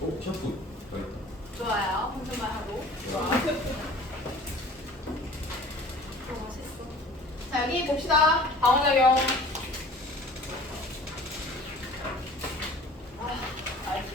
샤프. 좋아요. 혼잣말 하고. 좋아. 멋있어. 자, 여기 봅시다. 방어작용. 알지.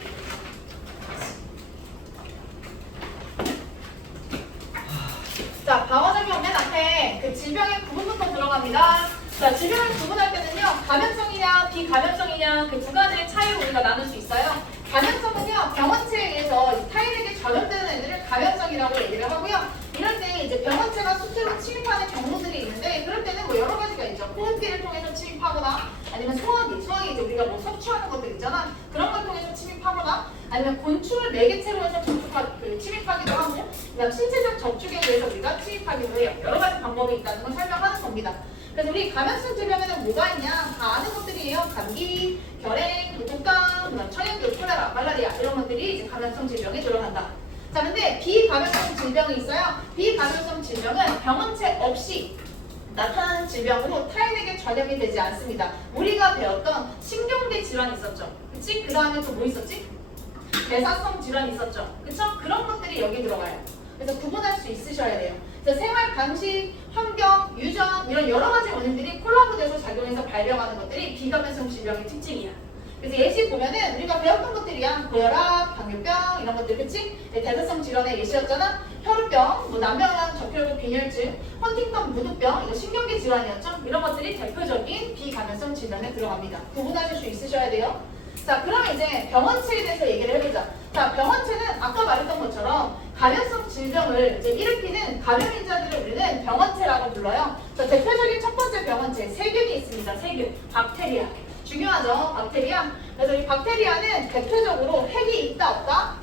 자, 방어작용 맨 앞에 그 질병의 구분부터 들어갑니다. 자, 질병을 구분할 때는요, 감염성이냐, 비감염성이냐, 그 두 가지의 차이로 우리가 나눌 수 있어요. 감염성은요, 병원체에 의해서 타인에게 전염되는 애들을 감염성이라고 얘기를 하고요. 이럴 때 이제 병원체가 수시로 침입하는 경로들이 있는데, 그럴 때는 뭐 여러 가지가 있죠. 호흡기를 통해서 침입하거나, 아니면 소화기 이제 우리가 뭐 섭취하는 것들 있잖아. 그런 걸 통해서 침입하거나, 아니면 곤충을 매개체로 해서 침입하기도 하고, 그다음 신체적 접촉에 의해서 우리가 침입하기도 해요. 여러 가지 방법이 있다는 걸 설명하는 겁니다. 그래서 우리 감염성 질병에는 뭐가 있냐? 다 아는 것들이에요. 감기, 결핵, 독감, 천연두, 콜레라, 말라리아 이런 것들이 이제 감염성 질병에 들어간다. 자, 근데 비감염성 질병이 있어요. 비감염성 질병은 병원체 없이 나타나는 질병으로 타인에게 전염이 되지 않습니다. 우리가 배웠던 신경계 질환이 있었죠. 그치? 그 다음에 또 뭐 있었지? 대사성 질환이 있었죠. 그쵸? 그런 것들이 여기 들어가요. 그래서 구분할 수 있으셔야 돼요. 생활 방식, 환경, 유전 이런 여러 가지 원인들이 콜라보돼서 작용해서 발병하는 것들이 비감염성 질병의 특징이야. 그래서 예시 보면은 우리가 배웠던 것들이야. 고혈압, 당뇨병 이런 것들, 그치? 대사성 질환의 예시였잖아. 혈우병, 뭐 남명양 적혈구 빈혈증, 헌팅턴 무두병, 이거 신경계 질환이었죠. 이런 것들이 대표적인 비감염성 질병에 들어갑니다. 구분하실 수 있으셔야 돼요. 자, 그럼 이제 병원체에 대해서 얘기를 해보자. 자, 병원체는 아까 말했던 것처럼 감염성 질병을 이제 일으키는 감염인자들을 우리는 병원체라고 불러요. 자, 대표적인 첫 번째 병원체, 세균이 있습니다. 세균, 박테리아. 중요하죠, 박테리아. 그래서 이 박테리아는 대표적으로 핵이 있다, 없다?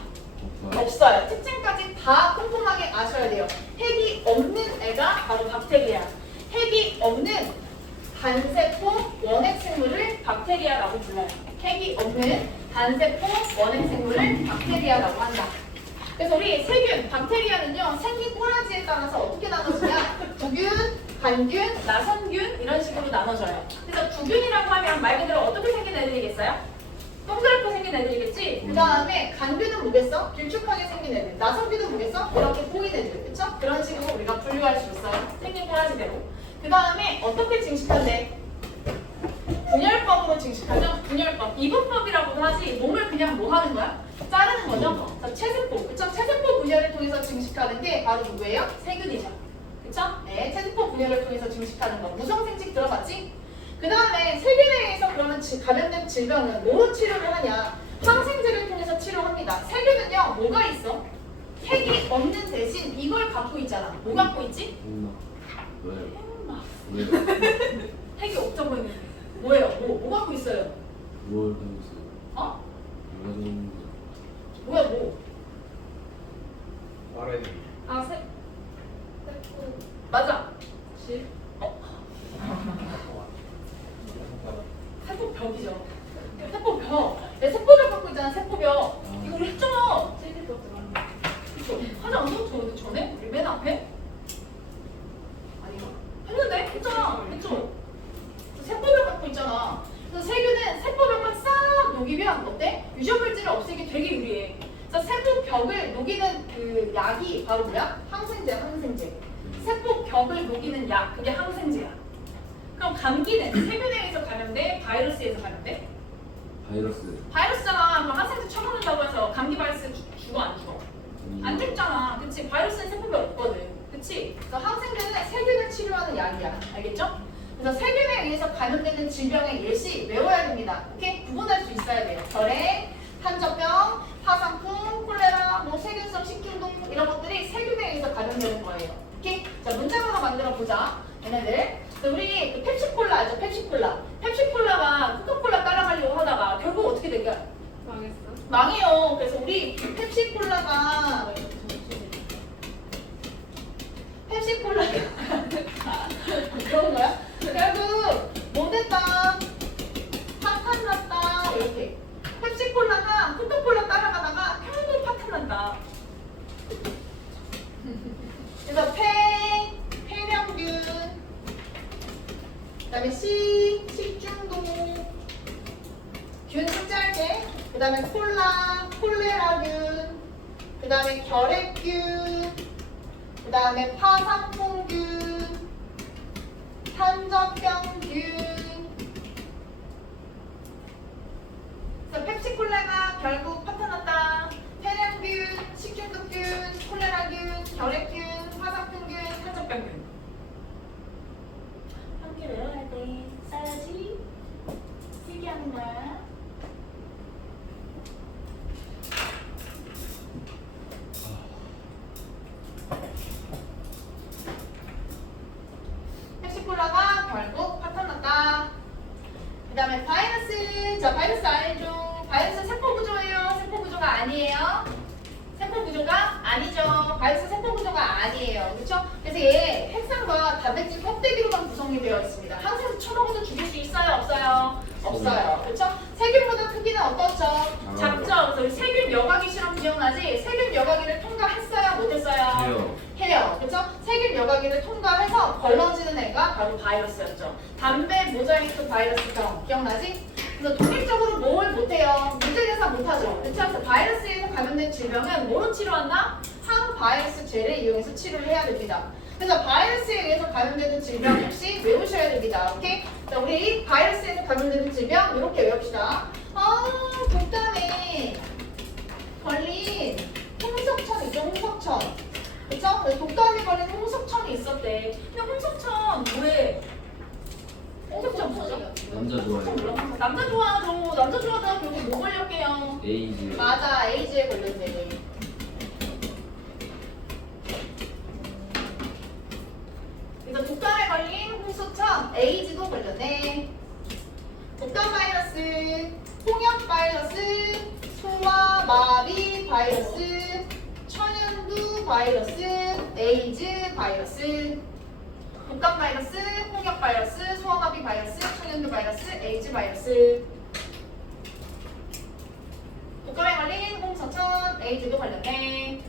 없어요. 특징까지 다 꼼꼼하게 아셔야 돼요. 핵이 없는 애가 바로 박테리아. 핵이 없는 단세포 원핵 생물을 박테리아라고 불러요. 핵이 없는 단세포 원핵 생물을 박테리아라고 한다. 그래서 우리 세균, 박테리아는요, 생긴 꼬라지에 따라서 어떻게 나눠지냐? 구균, 간균, 나선균 이런 식으로 나눠져요. 그래서 구균이라고 하면 말 그대로 어떻게 생긴 애들이겠어요? 동그랗게 생긴 애들이겠지? 그 다음에 간균은 뭐겠어? 길쭉하게 생긴 애들. 나선균은 뭐겠어? 이렇게 보이는 애들. 그쵸? 그런 식으로 우리가 분류할 수 있어요. 생긴 꼬라지대로. 그 다음에 어떻게 증식한대? 분열법으로 증식하죠? 분열법. 이분법이라고도 하지 몸을 그냥 뭐 하는 거야? 자르는 거죠? 자, 체세포. 그쵸? 체세포 분열을 통해서 증식하는 게 바로 누구예요? 세균이죠. 그쵸? 네, 체세포 분열을 통해서 증식하는 거. 무성생식 들어봤지? 그 다음에 세균에 의해서 그러면 감염된 질병은 뭐로 치료를 하냐? 항생제를 통해서 치료합니다. 세균은요, 뭐가 있어? 핵이 없는 대신 이걸 갖고 있잖아. 뭐 갖고 있지? 핵이 없다고 했는데 뭐예요? 뭐 갖고 있어요? 뭘 하고 있어요? 어? 뭐가 좋은 뭐야 뭐? RNA. 아 세포 맞아. 실? 세포벽이죠. 세포벽. 내 세포벽 갖고 있잖아. 세포벽. 이거 우리 했잖아. 세포벽 들어간다. 그쵸? 하지 않았어? 전에? 우리 맨 앞에? 아닌가? 했는데? 했잖아. 했죠? 세포벽 갖고 있잖아. 그래서 세균은 세포벽만 싹 녹이면 어때? 유전물질을 없애기 되게 유리해. 그래서 세포벽을 녹이는 그 약이 바로 뭐야? 항생제. 세포벽을 녹이는 약, 그게 항생제야. 그럼 감기는 세균에 의해서 감염돼? 바이러스에 의해서 감염돼? 바이러스잖아. 그럼 항생제 처먹는다고 해서 감기 바이러스 죽어 안 죽어? 안 죽잖아. 그치? 바이러스는 세포벽 없거든. 그치? 그래서 항생제는 세균을 치료하는 약이야. 알겠죠? 그래서 세균에 의해서 감염되는 질병의 예시 외워야 됩니다. 이렇게 구분할 수 있어야 돼요. 결핵, 한저병, 화상풍, 콜레라, 뭐 세균성 식중독 이런 것들이 세균에 의해서 감염되는 거예요. 오케이? 자, 문장으로 만들어 보자. 얘네들. 우리 그 펩시콜라 알죠? 펩시콜라가 코카콜라 따라가려고 하다가 결국 어떻게 된 거야? 망했어. 망해요. 그래서 우리 펩시콜라가 그런 거야? 결국 뭐 됐다? 파탄 났다. 이렇게. 펩시콜라가 코카콜라 따라가다가 결국 파탄 난다. 그래서 폐렴균, 그다음에 식중독, 균 숫자게 그 다음에 콜라, 콜레라균, 그 다음에 결핵균, 그 다음에 파상풍균, 탄저병균. 그래서 펩시콜라가 결국 파탄났다. 폐렴균, 식중독균, 콜레라균, 결핵균, 파상풍균, 탄저병균. 함께 외워야 돼. 써야지. 필기하는 거야. 펩시콜라가 결국 파탄났다. 그 다음에 바이러스. 자, 바이러스 알죠? 바이러스 세포구조예요? 세포구조가 아니에요? 세포구조가 아니죠. 바이러스 세포구조가 아니에요. 그렇죠? 그래서 얘 핵산과 단백질 껍데기로만 구성이 되어 있습니다. 항상 쳐먹어도 죽일 수 있어요? 없어요? 없어요. 그렇죠? 세균보다 크기는 어떻죠? 작죠? 그래서 우리 세균 여과기 실험 기억나지? 세균 여과기를 통과했어요? 못했어요? 해요. 그렇죠? 세균 여과기를 통과해서 걸러지는 애가 바로 바이러스였죠. 담배 모자이크 바이러스병 기억나지? 그래서 독립적으로 뭘 못해요? 문제대사 못하죠. 그렇죠? 그래서 바이러스에서 감염된 질병은 뭐로 치료한다? 항바이러스제를 이용해서 치료를 해야 됩니다. 그래서 바이러스에 의해서 감염되는 질병 역시 외우셔야 됩니다. 오케이? 자, 우리 바이러스에서 감염되는 질병 이렇게 외웁시다. 독감에 걸린 홍석천 있죠? 홍석천. 그쵸? 독감에 걸린 홍석천이 있었대. 근데 홍석천 왜? 홍석천 뭐죠? 남자 좋아해요. 남자 좋아하죠. 남자 좋아하다가 결국 뭐 걸렸게요? 에이즈. 맞아, 에이즈에 걸렸네. 그래서 독감에 걸린 홍수천, 에이즈도 걸렸네. 독감 바이러스, 홍역 바이러스, 소아 마비 바이러스, 천연두 바이러스, 에이즈 바이러스. 독감 바이러스, 홍역 바이러스, 소아 마비 바이러스, 천연두 바이러스, 에이즈 바이러스. 독감에 걸린 홍서천, 에이즈도 걸렸네.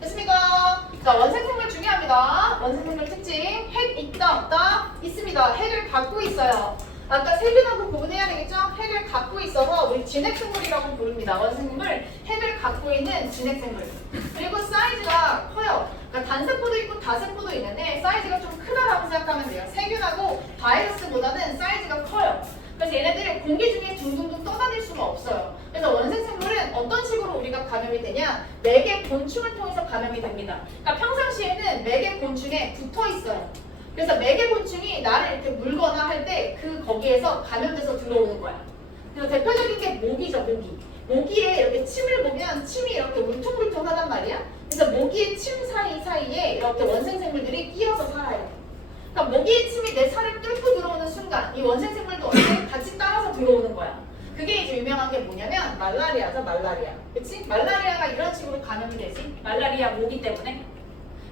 됐습니까? 자, 원생생물 중요합니다. 원생생물 특징. 핵 있다 없다? 있습니다. 핵을 갖고 있어요. 아까 세균하고 구분해야 되겠죠? 핵을 갖고 있어서 우리 진핵생물이라고 부릅니다. 원생생물 핵을 갖고 있는 진핵생물. 그리고 사이즈가 커요. 그러니까 단세포도 있고 다세포도 있는데 사이즈가 좀 크다라고 생각하면 돼요. 세균하고 바이러스보다는 사이즈가 커요. 그래서 얘네들이 공기 중에 둥둥둥 떠다닐 수가 없어요. 그래서 원생생물은 어떤 식으로 우리가 감염이 되냐? 매개 곤충을 통해서 감염이 됩니다. 그러니까 평상시에는 매개 곤충에 붙어 있어요. 그래서 매개 곤충이 나를 이렇게 물거나 할 때 그 거기에서 감염돼서 들어오는 거야. 그래서 대표적인 게 모기죠, 모기. 모기에 이렇게 침을 보면 침이 이렇게 울퉁불퉁하단 말이야. 그래서 모기의 침 사이사이에 이렇게 원생생물들이 끼어서 살아요. 그러니까 모기의 침이 내 살을 뚫고 들어오는 순간 이 원생생물도 어떻게 같이 따라서 들어오는 거야. 그게 이제 유명한 게 뭐냐면 말라리아죠, 말라리아. 그치? 말라리아가 이런 식으로 감염이 되지. 말라리아 모기 때문에.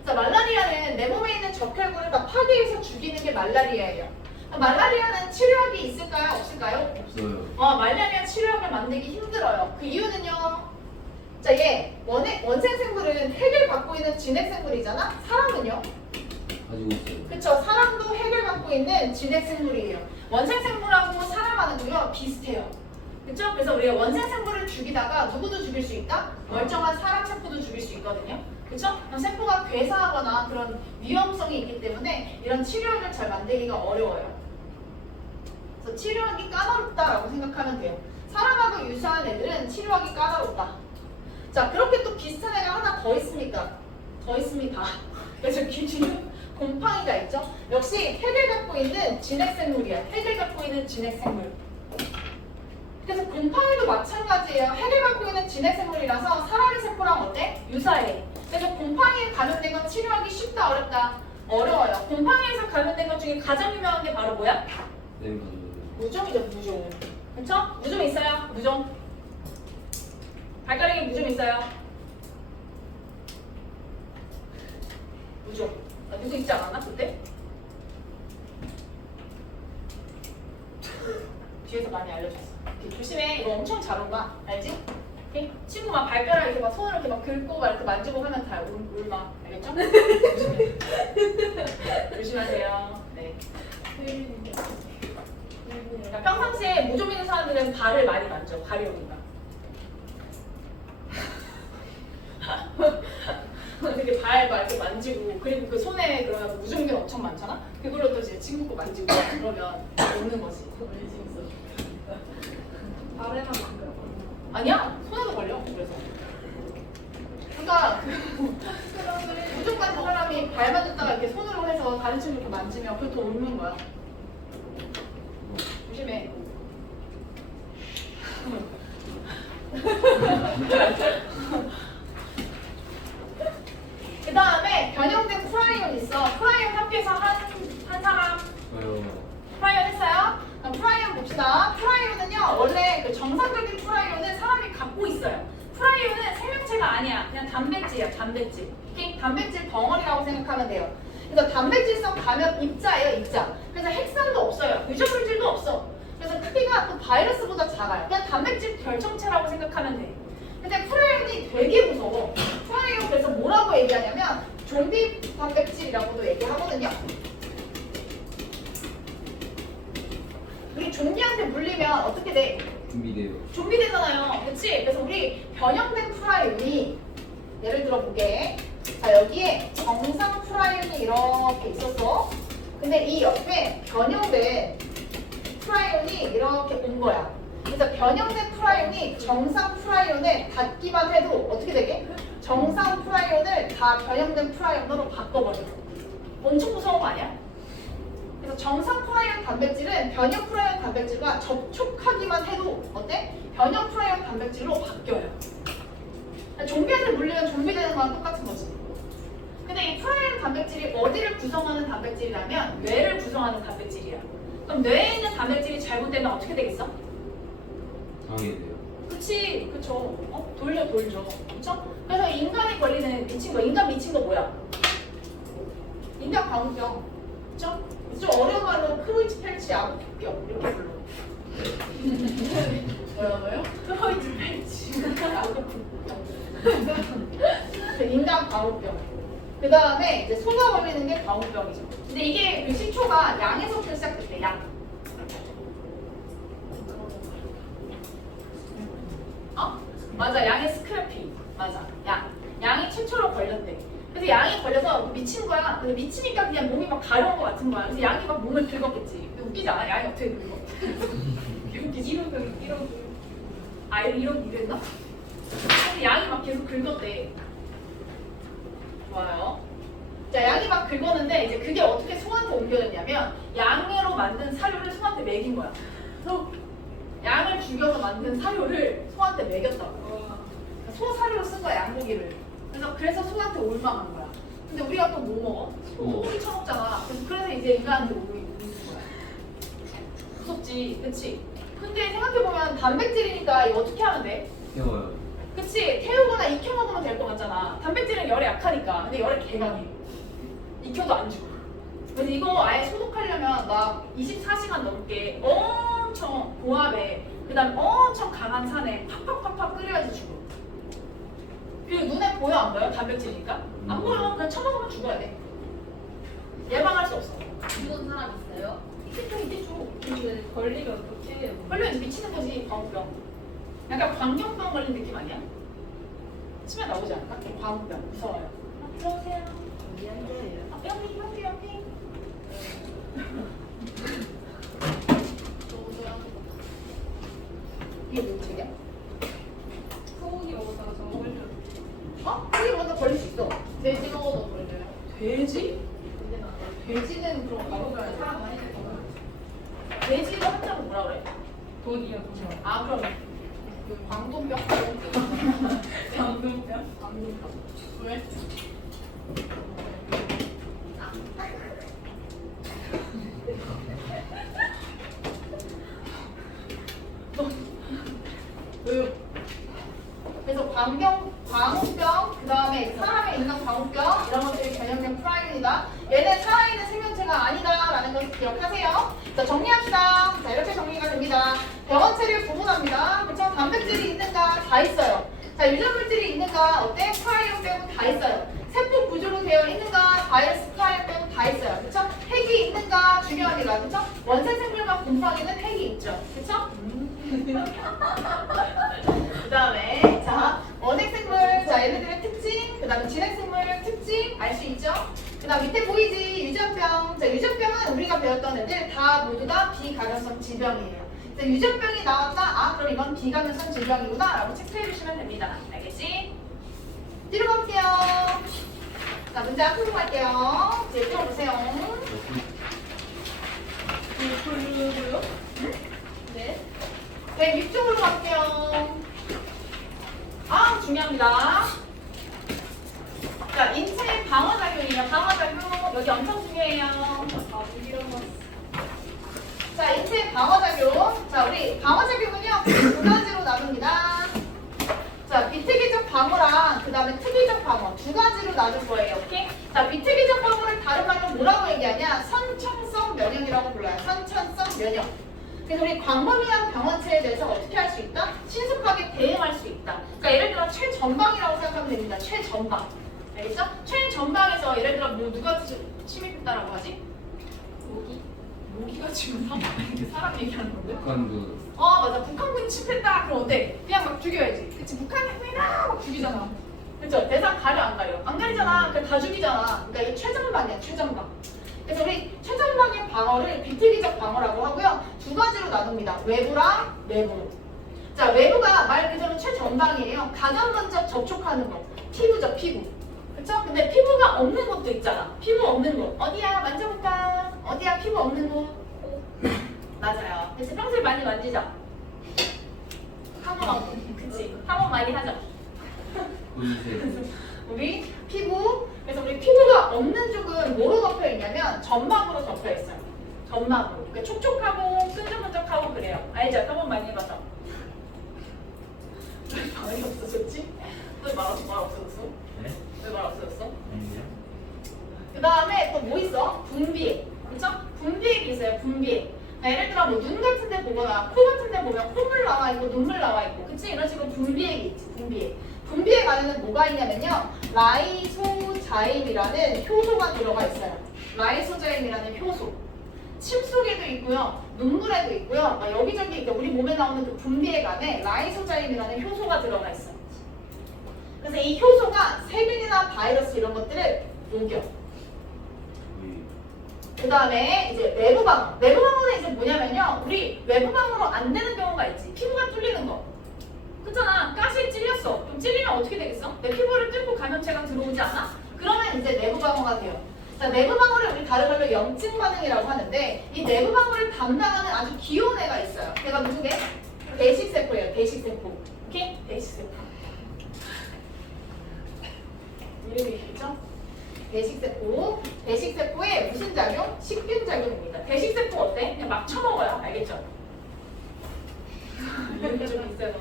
그래서 말라리아는 내 몸에 있는 적혈구를 다 파괴해서 죽이는 게 말라리아예요. 말라리아는 치료약이 있을까요? 없을까요? 없어요. 말라리아 치료약을 만들기 힘들어요. 그 이유는요. 자, 얘 원생생물은 핵을 갖고 있는 진핵생물이잖아. 사람은요? 가지고 있어요. 그쵸? 사람도 핵을 갖고 있는 진핵생물이에요. 원생생물하고 사람하고요 비슷해요. 그쵸? 그래서 우리가 원생생물을 죽이다가 누구도 죽일 수 있다? 멀쩡한 사람 세포도 죽일 수 있거든요. 그쵸? 그럼 세포가 괴사하거나 그런 위험성이 있기 때문에 이런 치료약을 잘 만들기가 어려워요. 그래서 치료하기 까다롭다라고 생각하면 돼요. 사람하고 유사한 애들은 치료하기 까다롭다. 자, 그렇게 또 비슷한 애가 하나 더 있습니까? 더 있습니다. 그래서 귀지는 곰팡이가 있죠? 역시 핵을 갖고 있는 진핵생물이야. 핵을 갖고 있는 진핵생물. 그래서 곰팡이도 마찬가지예요. 핵을 갖고 있는 진핵생물이라서 사람의 세포랑 어때? 유사해. 그래서 곰팡이에 감염된 건 치료하기 쉽다, 어렵다? 어려워요. 곰팡이에서 감염된 것 중에 가장 유명한 게 바로 뭐야? 네, 가지고 무좀이죠, 무좀. 그쵸? 무좀 있어요? 무좀. 발가락에 무좀 있어요? 무좀. 누구 있지 않았나, 그때? 뒤에서 많이 알려줬어. 이렇게 조심해. 이거 엄청 잘 온다. 알지? 오케이? 친구 막 발가락 이렇게 막 손으로 이렇게 막 긁고 막 이렇게 만지고 하면 다 울마. 알겠죠? 조심해. 조심하세요. 네. 그러니까 평상시에 무좀 있는 사람들은 발을 많이 만져. 발이 오니까. 되게 발 막 이렇게 만지고 그리고 그 손에 그러면 무좀균 엄청 많잖아? 그걸로 또 이제 친구 거 만지고 그러면 오는 거지. 발에만 만져요. 아니야 손에도 걸려. 그래서 그러니까 무좀 같은 사람이 발 만졌다가 이렇게 손으로 해서 다른 친구 이렇게 만지면 그것도 오는 거야. 조심해. 그 다음에 변형된 프라이온 있어. 프라이온 학교에서 한 사람 저요. 프라이온 했어요? 그럼 프라이온 봅시다. 프라이온은요 원래 그 정상적인 프라이온은 사람이 갖고 있어요. 프라이온은 생명체가 아니야. 그냥 단백질이야. 단백질. 오케이? 단백질 덩어리라고 생각하면 돼요. 그래서 단백질성 감염 입자예요. 입자. 그래서 핵산도 없어요. 유전물질도 없어. 그래서 크기가 또 바이러스보다 작아요. 그냥 단백질 결정체라고 생각하면 돼. 근데 프라이온이 되게 무서워. 프라이온 그래서 뭐라고 얘기하냐면 좀비 단백질이라고도 얘기하거든요. 우리 좀비한테 물리면 어떻게 돼? 준비돼요. 좀비 되잖아요. 그치? 그래서 우리 변형된 프라이온이 예를 들어 보게. 자, 여기에 정상 프라이온이 이렇게 있었어. 근데 이 옆에 변형된 프라이온이 이렇게 온 거야. 그래서 변형된 프라이온이 정상 프라이온에 닿기만 해도 어떻게 되게? 정상 프라이온을 다 변형된 프라이온으로 바꿔버려. 엄청 무서운 거 아니야? 그래서 정상 프라이온 단백질은 변형 프라이온 단백질과 접촉하기만 해도 어때? 변형 프라이온 단백질로 바뀌어요. 좀비한테 물리면 좀비 되는 거랑 똑같은 거지. 근데 이 프라이온 단백질이 어디를 구성하는 단백질이라면 뇌를 구성하는 단백질이야. 그럼 뇌에 있는 단백질이 잘못되면 어떻게 되겠어? 당연해요. 그치, 그쵸. 돌죠. 그쵸? 그래서 인간이 걸리는 미친 거, 인간 미친 거 뭐야? 인간 광우병. 그쵸? 좀 어려운 말로 크로이츠펠치 암흑병 이렇게 불러. 뭐라고요? 크로이츠펠치 암흑병. 인간 광우병. 그 다음에 이제 소가 걸리는 게 광우병이죠. 근데 이게 그 시초가 양에서부터 시작됐대. 양. 맞아, 양의 스크래피. 맞아, 양이 최초로 걸렸대. 그래서 양이 걸려서 미친 거야. 근데 미치니까 그냥 몸이 막 가려운 거 같은 거야. 그래서 양이 막 몸을 긁었겠지. 근데 웃기지 않아? 양이 어떻게 긁어? 웃기지? 이러고. 아, 이랬나? 그래서 양이 막 계속 긁었대. 좋아요. 자, 양이 막 긁었는데 이제 그게 어떻게 소한테 옮겨졌냐면 양으로 만든 사료를 소한테 먹인 거야. 양을 죽여서 만든 사료를 소한테 먹였다고. 소 사료로 쓴 거야, 양고기를. 그래서 소한테 올망한 거야. 근데 우리가 또 뭐 먹어? 소고기 처먹잖아. 그래서 이제 인간한테 오는 거야. 무섭지, 그치? 근데 생각해보면 단백질이니까 이거 어떻게 하면 돼? 태워요. 그치? 태우거나 익혀 먹으면 될 것 같잖아. 단백질은 열에 약하니까. 근데 열에 개강해. 익혀도 안 죽어. 그래서 이거 아예 소독하려면 나 24시간 넘게 엄청 고압에 그 다음에 엄청 강한 산에 팍팍팍팍 끓여야지 죽어. 그리고 눈에 보여 안 보여? 단백질이니까? 안 보여. 그냥 처먹으면 죽어야 돼. 예방할 수 없어. 죽은 사람 있어요? 있겠죠. 근데 걸리면 어떻게 해요? 걸리면 이제 미치는 거지. 광우병. 약간 광염병 걸린 느낌 아니야? 치면 나오지 않을까? 광우병. 무서워요. 들어오세요. 여기 앉아요. 여기. 이게 뭔 책이야? 소고기 먹었다가 저 걸려요. 그게 먼저 걸릴 수 있어. 돼지 먹어도 걸려요. 돼지? 근데 나 돼지는 그런 광우병이 사람 많이 됐거든. 돼지가 한자로 뭐라 그래? 돈이요, 돈. 아 그럼 그 광동병? 방금병? 광동병. 왜? 그래서 광우병, 그 다음에 사람에 있는 광우병 이런 것들이 전염된 프라이온이다. 얘는 살아있는 생명체가 아니다라는 것을 기억하세요. 자 정리합시다. 자 이렇게 정리가 됩니다. 자, 병원체를 구분합니다. 그쵸? 단백질이 있는가? 다 있어요. 자, 유전물질이 있는가? 어때? 프라이온 빼고 다 있어요. 세포 구조로 되어 있는가? 바이러스 프라이온 빼고 다 있어요. 그쵸? 핵이 있는가? 중요합니다. 그쵸? 원생 생물과 곰팡이는 핵이 있죠. 그쵸? 그 다음에 자, 원핵생물, 자, 얘네들의 특징, 그 다음에 진핵생물 특징 알 수 있죠? 그 다음 밑에 보이지? 유전병. 자, 유전병은 우리가 배웠던 애들 다 모두 다 비감염성 질병이에요. 자, 유전병이 나왔다? 아, 그럼 이건 비감염성 질병이구나 라고 체크해 주시면 됩니다. 알겠지? 뒤로 가볼게요. 자, 문제 앞으로 갈게요. 이제 들어보세요. 그리고요? 네. 106쪽으로 갈게요. 아, 중요합니다. 자, 인체 방어작용이에요. 방어작용. 여기 엄청 중요해요. 아, 이런 거. 자, 인체 방어작용. 자, 우리 방어작용은요, 두 가지로 나눕니다. 자, 비특이적 방어랑 그 다음에 특이적 방어 두 가지로 나눌 거예요. 오케이? 자, 비특이적 방어를 다른 말로 뭐라고 얘기하냐? 선천성 면역이라고 불러요. 선천성 면역. 그래서 우리 광범위한 병원체에 대해서 어떻게 할 수 있다? 신속하게 대응할 수 있다. 그러니까 예를 들어 최전방이라고 생각하면 됩니다. 최전방. 알겠죠? 최전방에서 예를 들어 뭐 누가 침입했다라고 하지? 모기? 모기가 지금 사람 얘기하는 건데? 북한도 맞아. 북한군이 침입했다. 그럼 어때? 그냥 막 죽여야지. 그치? 북한군이다 막 죽이잖아. 그쵸? 대상 가려 안 가려? 안 가리잖아. 그냥 다 죽이잖아. 그러니까 이게 최전방이야. 최전방. 그래서 우리 최전방의 방어를 비특이적 방어라고 하고요. 두 가지로 나눕니다. 외부랑 내부. 자, 외부가 말 그대로 최전방이에요. 가장 먼저 접촉하는 거. 피부죠, 피부. 그쵸? 근데 피부가 없는 곳도 있잖아. 피부 없는 곳. 어디야? 만져볼까? 어디야? 피부 없는 곳. 맞아요. 그래서 평소에 많이 만지죠? 탐험하고. 그치? 탐험 많이 하죠? 군세 우리 피부, 그래서 우리 피부가 없는 쪽은 뭐로 덮여 있냐면 점막으로 덮여 있어요. 점막으로. 그러니까 촉촉하고 끈적끈적하고 그래요. 알죠? 탐험 많이 해봐서. 왜 말이 없어졌지? 왜 말 없어졌어? 네? 왜 말 없어졌어? 아니요. 그 다음에 또 뭐 있어? 분비액. 그쵸? 분비액이 있어요. 라이브러리. 예를 들어 뭐 눈 같은 데 보거나 코 같은 데 보면 콧물 나와 있고 눈물 나와 있고 그치? 이런 식으로 분비액이 있지. 분비액. 분비액 안에는 뭐가 있냐면요. 라이소자임이라는 효소가 들어가 있어요. 라이소자임이라는 효소. 침 속에도 있고요. 눈물에도 있고요. 막 여기저기 우리 몸에 나오는 그 분비액 안에 라이소자임이라는 효소가 들어가 있어요. 그래서 이 효소가 세균이나 바이러스 이런 것들을 녹여. 그 다음에 이제 외부 방어. 외부 방어는 이제 뭐냐면요. 우리 외부 방어로 안 되는 경우가 있지. 피부가 뚫리는 거. 그렇잖아. 가시에 찔렸어. 그럼 찔리면 어떻게 되겠어? 내 피부를 뚫고 감염체가 들어오지 않아? 그러면 이제 내부 방어가 돼요. 자, 내부 방어를 우리 다른 말로 염증 반응이라고 하는데 이 내부 방어를 담당하는 아주 귀여운 애가 있어요. 걔가 무슨 개? 배식세포예요. 배식세포. 오케이? 배식세포. 이름이 있죠? 배식세포. 배식세포의 무슨 작용? 식균 작용입니다. 배식세포 어때? 그냥 막 쳐먹어요. 알겠죠? 이름이 좀 있어요.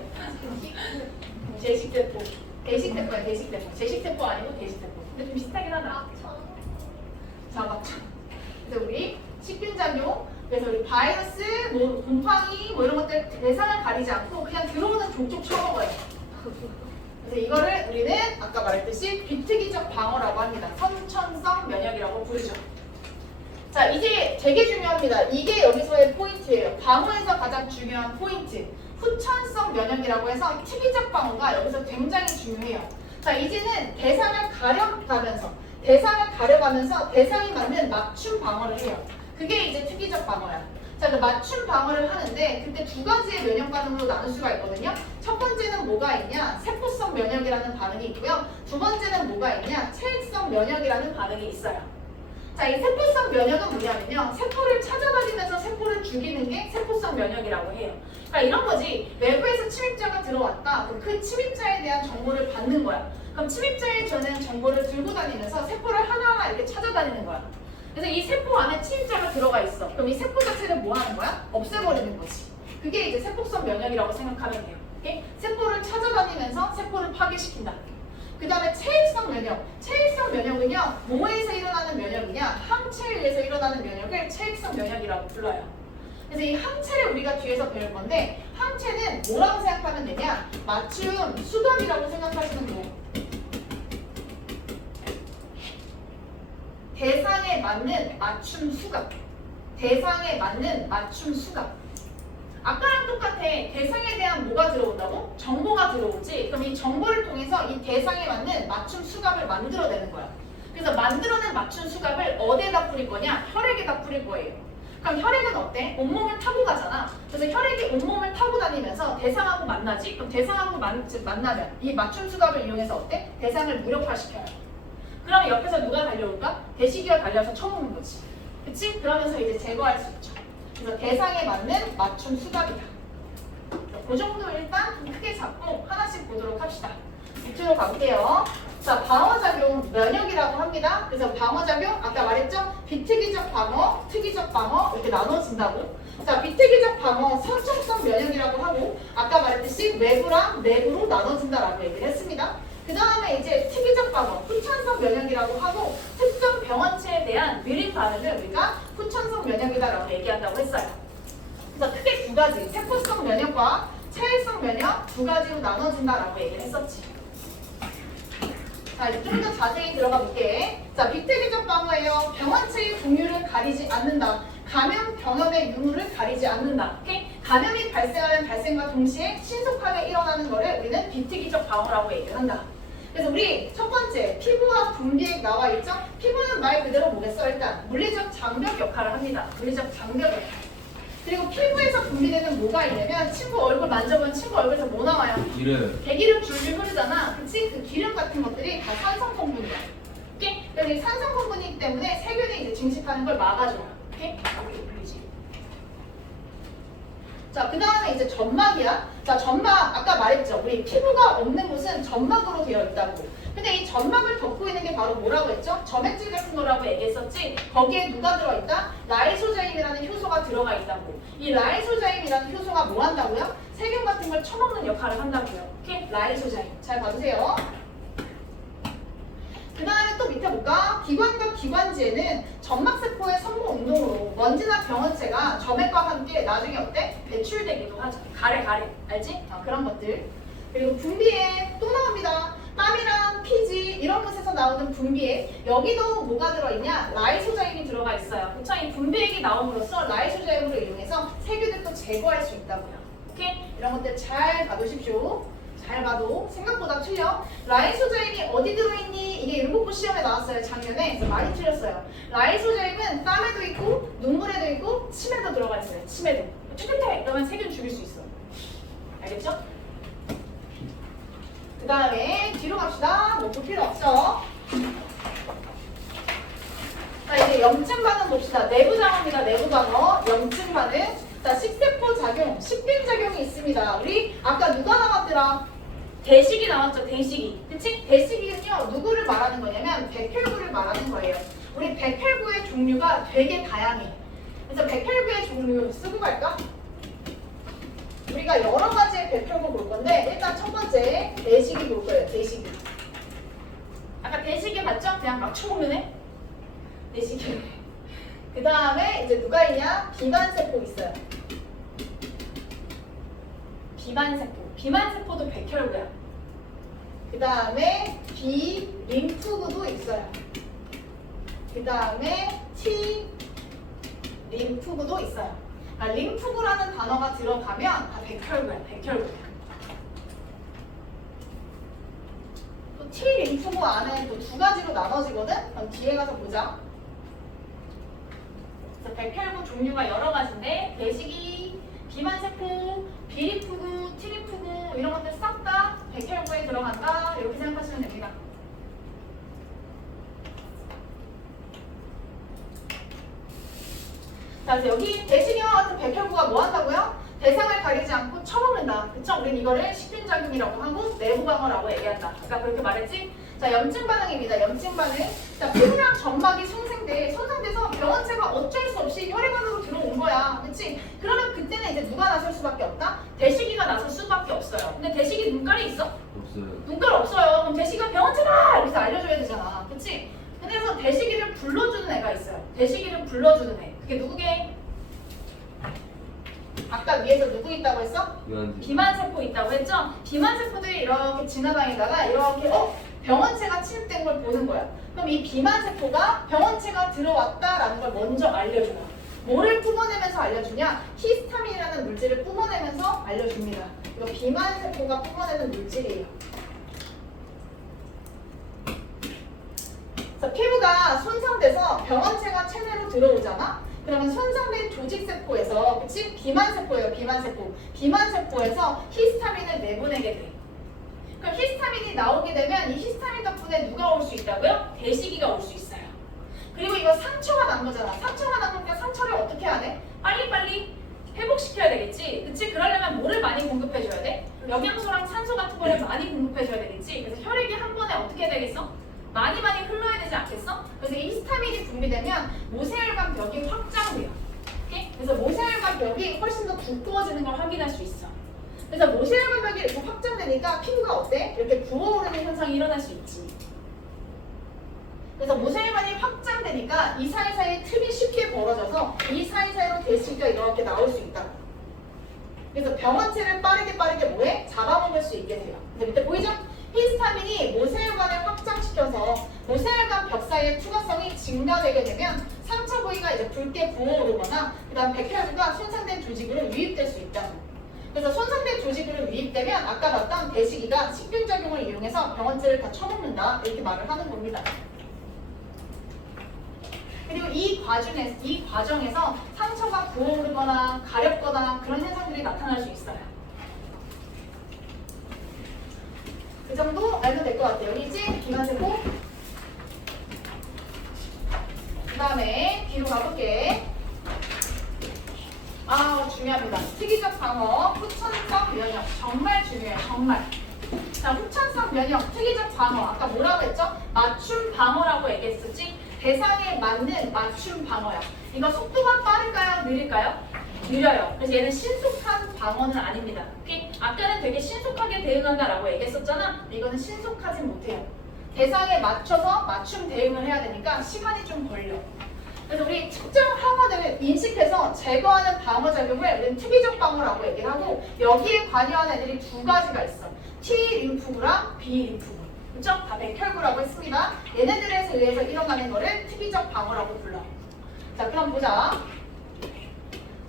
제식세포. 배식세포야, 배식세포. 제식세포 아니고 배식세포. 근데 좀 비슷하긴 하다. 자, 막 쳐. 그래서 우리 식균 작용. 그래서 우리 바이러스, 뭐 곰팡이, 뭐 이런 것들 대상을 가리지 않고 그냥 들어오는 족족 쳐먹어요. 그래서 이거를 우리는 아까 말했듯이 비특이적 방어라고 합니다. 선천성 면역이라고 부르죠. 자, 이제 되게 중요합니다. 이게 여기서의 포인트예요. 방어에서 가장 중요한 포인트. 후천성 면역이라고 해서 특이적 방어가 여기서 굉장히 중요해요. 자, 이제는 대상을 가려가면서 대상이 맞는 맞춤 방어를 해요. 그게 이제 특이적 방어야. 자, 그 맞춤 방어를 하는데 그때 두 가지의 면역 반응으로 나눌 수가 있거든요. 첫 번째는 뭐가 있냐? 세포성 면역이라는 반응이 있고요. 두 번째는 뭐가 있냐? 체액성 면역이라는 반응이 있어요. 자, 이 세포성 면역은 뭐냐면요. 세포를 찾아다니면서 세포를 죽이는 게 세포성 면역이라고 해요. 그러니까 이런 거지. 외부에서 침입자가 들어왔다. 그럼 그 침입자에 대한 정보를 받는 거야. 그럼 침입자에 주는 정보를 들고 다니면서 세포를 하나하나 이렇게 찾아다니는 거야. 그래서 이 세포 안에 침입자가 들어가 있어. 그럼 이 세포 자체를 뭐 하는 거야? 없애버리는 거지. 그게 이제 세포성 면역이라고 생각하면 돼요. 오케이? 세포를 찾아다니면서 세포를 파괴시킨다. 그 다음에 체액성 면역. 체액성 면역은요. 뭐에서 일어나는 면역이냐? 항체에 의해서 일어나는 면역을 체액성 면역이라고 불러요. 그래서 이 항체를 우리가 뒤에서 배울 건데 항체는 뭐라고 생각하면 되냐? 맞춤 수갑이라고 생각하시면 돼요. 대상에 맞는 맞춤 수갑. 대상에 맞는 맞춤 수갑. 아까랑 똑같아. 대상에 대한 뭐가 들어온다고? 정보가 들어오지. 그럼 이 정보를 통해서 이 대상에 맞는 맞춤 수갑을 만들어내는 거야. 그래서 만들어낸 맞춤 수갑을 어디에다 뿌릴 거냐? 혈액에다 뿌릴 거예요. 그럼 혈액은 어때? 온몸을 타고 가잖아. 그래서 혈액이 온몸을 타고 다니면서 대상하고 만나지. 그럼 대상하고 만나면 이 맞춤 수갑을 이용해서 어때? 대상을 무력화시켜요. 그럼 옆에서 누가 달려올까? 대시기가 달려서 쳐먹는 거지. 그치? 그러면서 이제 제거할 수 있죠. 그래서 대상에 맞는 맞춤 수갑이다. 그 정도 일단 좀 크게 잡고 하나씩 보도록 합시다. 밑으로 가볼게요. 자, 방어작용 면역이라고 합니다. 그래서 방어작용 아까 말했죠? 비특이적 방어, 특이적 방어 이렇게 나눠진다고. 자, 비특이적 방어 선천성 면역이라고 하고 아까 말했듯이 외부랑 내부로 나눠진다라고 얘기를 했습니다. 그 다음에 이제 특이적 방어, 후천성 면역이라고 하고 특정 병원체에 대한 미림 반응을 우리가 후천성 면역이다라고 얘기한다고 했어요. 그래서 크게 두 가지, 세포성 면역과 체외성 면역 두 가지로 나눠진다라고 얘기를 했었지. 자, 이제 좀 더 자세히 들어가 볼게. 자, 비특이적 방어예요. 병원체의 종류를 가리지 않는다. 감염 병원의 유무를 가리지 않는다. 오케이? 감염이 발생하는 발생과 동시에 신속하게 일어나는 것을 우리는 비특이적 방어라고 얘기를 한다. 그래서 우리 첫 번째 피부와 분비액 나와 있죠? 피부는 말 그대로 뭐겠어? 일단 물리적 장벽 역할을 합니다. 물리적 장벽 역할. 그리고 피부에서 분비되는 뭐가 있냐면 친구 얼굴 만져보면 친구 얼굴에서 뭐 나와요? 기름. 대기름 줄줄 흐르잖아. 그치? 그 기름 같은 것들이 다 산성 성분이야. 오케이? 여기 산성 성분이기 때문에 세균이 이제 증식하는 걸 막아줘요. 오케이? 여기 불리지. 자, 그 다음에 이제 점막이야. 자, 점막 아까 말했죠. 우리 피부가 없는 곳은 점막으로 되어 있다고. 근데 이 점막을 덮고 있는 게 바로 뭐라고 했죠? 점액질 같은 거라고 얘기했었지. 거기에 누가 들어있다? 라이소자임이라는 효소가 들어가 있다고. 이 라이소자임이라는 효소가 뭐 한다고요? 세균 같은 걸 쳐먹는 역할을 한다고요. 오케이? 라이소자임. 잘 봐주세요. 그 다음에 또 밑에 볼까? 기관과 기관지에는 점막세포의 선모 운동으로 먼지나 병원체가 점액과 함께 나중에 어때? 배출되기도 하죠. 가래. 알지? 그런 것들. 그리고 분비에 또 나옵니다. 땀이랑 피지 이런 곳에서 나오는 분비액. 여기도 뭐가 들어있냐? 라이소자임이 들어가 있어요. 그쵸? 이 분비액이 나옴으로써 라이소자임으로 이용해서 세균을 또 제거할 수 있다고요. 오케이? 이런 것들 잘 봐두십시오. 잘 봐도 생각보다 틀려. 라이소자임이 어디 들어있니? 이게 율곡부 시험에 나왔어요. 작년에. 그래서 많이 틀렸어요. 라이소자임은 땀에도 있고 눈물에도 있고 침에도 들어가 있어요. 침에도. 쭈끗해! 그러면 세균 죽일 수 있어. 알겠죠? 그 다음에 뒤로 갑시다. 뭐 볼 필요 없죠? 자, 이제 염증 반응 봅시다. 내부 장어입니다. 내부 장어. 염증 반응. 자, 식세포 작용, 식빈 작용이 있습니다. 우리 아까 누가 나왔더라? 대식이 나왔죠, 대식이. 그치? 대식이는요, 누구를 말하는 거냐면 백혈구를 말하는 거예요. 우리 백혈구의 종류가 되게 다양해. 그래서 백혈구의 종류 쓰고 갈까? 우리가 여러 가지의 백혈구 볼 건데 일단 첫 번째 대식이 볼 거예요, 대식이. 아까 대식이 맞죠? 그냥 막 쳐보면 해? 대식이. 그 다음에 이제 누가 있냐? 비만세포 있어요. 비만세포. 비만세포도 백혈구야. 그 다음에 비림프구도 있어요. 그 다음에 T림프구도 있어요. 그러니까 림프구라는 단어가 들어가면 다 백혈구야. 백혈구야. 또 T림프구 안에 또 두 가지로 나눠지거든? 그럼 뒤에 가서 보자. 그래서 백혈구 종류가 여러 가지인데 대식이, 비만세포, 비림프구, T림프구 이런 것들 싹 다 백혈구에 들어간다 이렇게 생각하시면 됩니다. 자, 그래서 여기 대식이와 같은 백혈구가 뭐 한다고요? 대상을 가리지 않고 쳐먹는다. 그쵸? 우린 이거를 식빈작용이라고 하고 내부 방어라고 얘기한다. 아까 그렇게 말했지? 자, 염증 반응입니다. 염증 반응. 자, 피부랑 점막이 손상돼서 병원체가 어쩔 수 없이 혈액안으로 들어온 거야. 그치? 그러면 그때는 이제 누가 나설 수밖에 없다? 대식이가 나설 수밖에 없어요. 근데 대식이 눈깔이 있어? 없어요. 눈깔 없어요. 그럼 대식이가 병원체다! 이렇게 알려줘야 되잖아. 그치? 그래서 대식이를 불러주는 애가 있어요. 대식이를 불러주는 애. 그게 누구게? 아까 위에서 누구 있다고 했어? 유한지. 비만세포 있다고 했죠? 비만세포들이 이렇게 지나다니다가 이렇게 병원체가 침입된 걸 보는 거야. 그럼 이 비만세포가 병원체가 들어왔다라는 걸 먼저 알려줘요. 뭐를 뿜어내면서 알려주냐? 히스타민이라는 물질을 뿜어내면서 알려줍니다. 이거 비만세포가 뿜어내는 물질이에요. 그래서 피부가 손상돼서 병원체가 체내로 들어오잖아? 그러면 손상된 조직세포에서, 그치? 비만세포예요, 비만세포. 비만세포에서 히스타민을 내보내게 돼. 그럼 히스타민이 나오게 되면 이 히스타민 덕분에 누가 올 수 있다고요? 대시기가 올 수 있어요. 그리고 이거 상처가 난 거잖아. 상처가 난 거니까 상처를 어떻게 해야 돼? 빨리빨리 회복시켜야 되겠지. 그치? 그러려면 뭐를 많이 공급해줘야 돼? 영양소랑 산소 같은 거를 많이 공급해줘야 되겠지. 그래서 혈액이 한 번에 어떻게 해야 되겠어? 많이 흘러야 되지 않겠어? 그래서 이 히스타민이 분비되면 모세혈관 벽이 확장돼요. 오케이? 그래서 모세혈관 벽이 훨씬 더 두꺼워지는 걸 확인할 수 있어. 그래서 모세혈관 벽이 이렇게 확장되니까 피부가 어때? 이렇게 부어오르는 현상이 일어날 수 있지. 그래서 모세혈관이 확장되니까 이 사이사이에 틈이 쉽게 벌어져서 이 사이사이로 대시기가 이렇게 나올 수 있다. 그래서 병원체를 빠르게 뭐해? 잡아먹을 수 있게 돼요. 근데 밑에 보이죠? 히스타민이 모세혈관을 확장시켜서 모세혈관 벽 사이의 투과성이 증가되게 되면 상처 부위가 이제 붉게 부어오르거나 그다음 백혈구가 손상된 조직으로 유입될 수 있다. 그래서 손상된 조직으로 유입되면 아까 봤던 대시기가 식균작용을 이용해서 병원체를 다 쳐먹는다 이렇게 말을 하는 겁니다. 그리고 이 과정에서 상처가 부어오르거나 가렵거나 그런 현상들이 나타날 수 있어요. 그 정도 알면 될 것 같아요. 여기지? 비만세포. 그 다음에 뒤로 가볼게. 중요합니다. 특이적 방어, 후천성 면역. 정말 중요해요. 정말. 자, 후천성 면역, 특이적 방어. 아까 뭐라고 했죠? 맞춤 방어라고 얘기했었지? 대상에 맞는 맞춤 방어야. 이거 속도가 빠를까요? 느릴까요? 느려요. 그래서 얘는 신속한 방어는 아닙니다. 오케이? 아까는 되게 신속하게 대응한다라고 얘기했었잖아. 이거는 신속하진 못해요. 대상에 맞춰서 맞춤 대응을 해야 되니까 시간이 좀 걸려. 그래서 우리 특정 항원을 인식해서 제거하는 방어작용을 우리는 특이적 방어라고 얘기를 하고 여기에 관여하는 애들이 두 가지가 있어. T림프구랑 B림프구. 그렇죠? 다 백혈구라고 했습니다. 얘네들에 의해서 일어나는 거를 특이적 방어라고 불러. 자, 그럼 보자.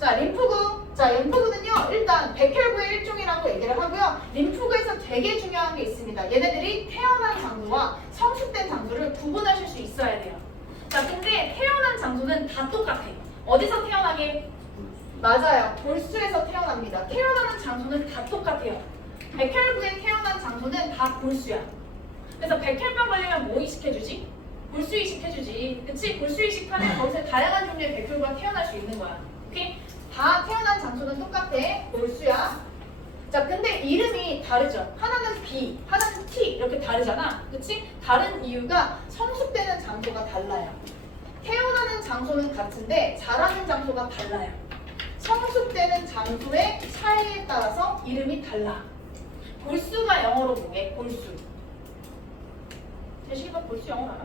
자, 림프구. 자, 림프구는요, 일단 백혈구의 일종이라고 얘기를 하고요. 림프구에서 되게 중요한 게 있습니다. 얘네들이 태어난 장소와 성숙된 장소를 구분하실 수 있어야 돼요. 자, 근데 태어난 장소는 다 똑같아요. 어디서 태어나게? 맞아요. 골수에서 태어납니다. 태어나는 장소는 다 똑같아요. 백혈구에 태어난 장소는 다 골수야. 그래서 백혈병 걸리면 뭐 이식해주지? 골수 이식해주지. 그치? 골수 이식하면 거기서 다양한 종류의 백혈구가 태어날 수 있는 거야. 오케이? 다 태어난 장소는 똑같아. 골수야. 자, 근데 이름이 다르죠. 하나는 B, 하나는 T 이렇게 다르잖아. 그치? 다른 이유가 성숙되는 장소가 달라요. 태어나는 장소는 같은데 자라는 장소가 달라요. 성숙되는 장소의 차이에 따라서 이름이 달라. 골수가 영어로 뭐게? 골수. 대식이가 골수 영어 알아?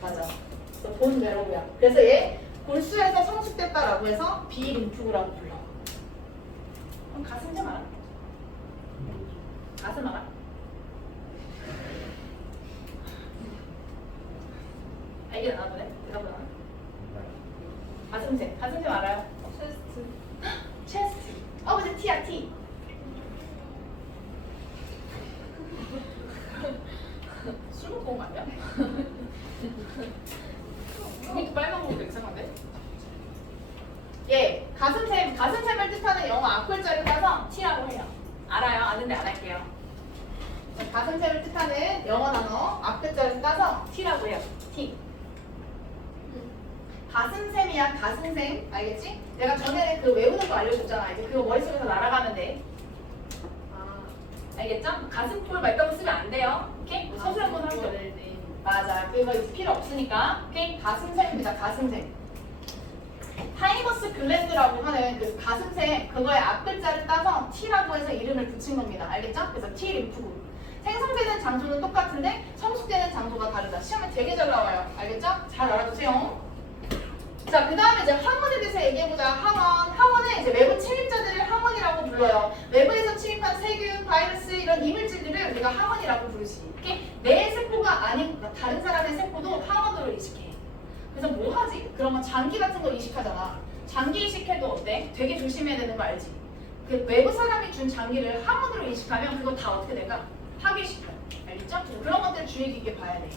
맞아. 본 메로우야. 그래서 얘 골수에서 성숙됐다라고 해서 비림프구라고 불러. 그럼 가슴 좀 알아? 가슴 알아? 알게 나나 보네? 대답을 하나? 가슴샘. 가슴샘 알아요? 체스트. 체스트. 근데 T야, T. 술 먹고 온 거 아니야? 여기도 빨간 거보다 이상한데? 예, 가슴샘을 뜻하는 영어 앞글자를 따서 T라고 해요. 알아요? 아는데 안 할게요. 가슴샘을 뜻하는 영어 단어 앞글자를 따서 T라고 해요. T. 가슴샘이야, 가슴샘. 알겠지? 내가 전에 그 외우는 거 알려줬잖아. 이제 그거 머릿속에서 날아가면 돼. 알겠죠? 가슴골 말다고 쓰면 안 돼요. 오케이? 서술 한번 할게요. 맞아. 그거 이제 필요 없으니까. 오케이? 가슴샘입니다. 가슴샘. 타이머스 글랜드라고 하는 그 가슴샘 그거의 앞글자를 따서 T라고 해서 이름을 붙인 겁니다. 알겠죠? 그래서 T 림프구. 생성되는 장소는 똑같은데 성숙되는 장소가 다르다. 시험에 되게 잘 나와요. 알겠죠? 잘 알아두세요. 자, 그 다음에 이제 항원에 대해서 얘기해보자. 항원. 항원은 이제 외부 침입자들을 항원이라고 불러요. 외부에서 침입한 세균, 바이러스 이런 이물질들을 우리가 항원이라고 부르지. 이렇게 내 세포가 아닌 다른 사람의 세포도 항원으로 이식해. 그래서 뭐 하지? 그러면 장기 같은 거 이식하잖아. 장기 이식해도 어때? 되게 조심해야 되는 거 알지? 그 외부 사람이 준 장기를 항원으로 이식하면 그거 다 어떻게 될까? 파괴시켜요. 알겠죠? 그래서 그런 것들 주의 깊게 봐야 돼.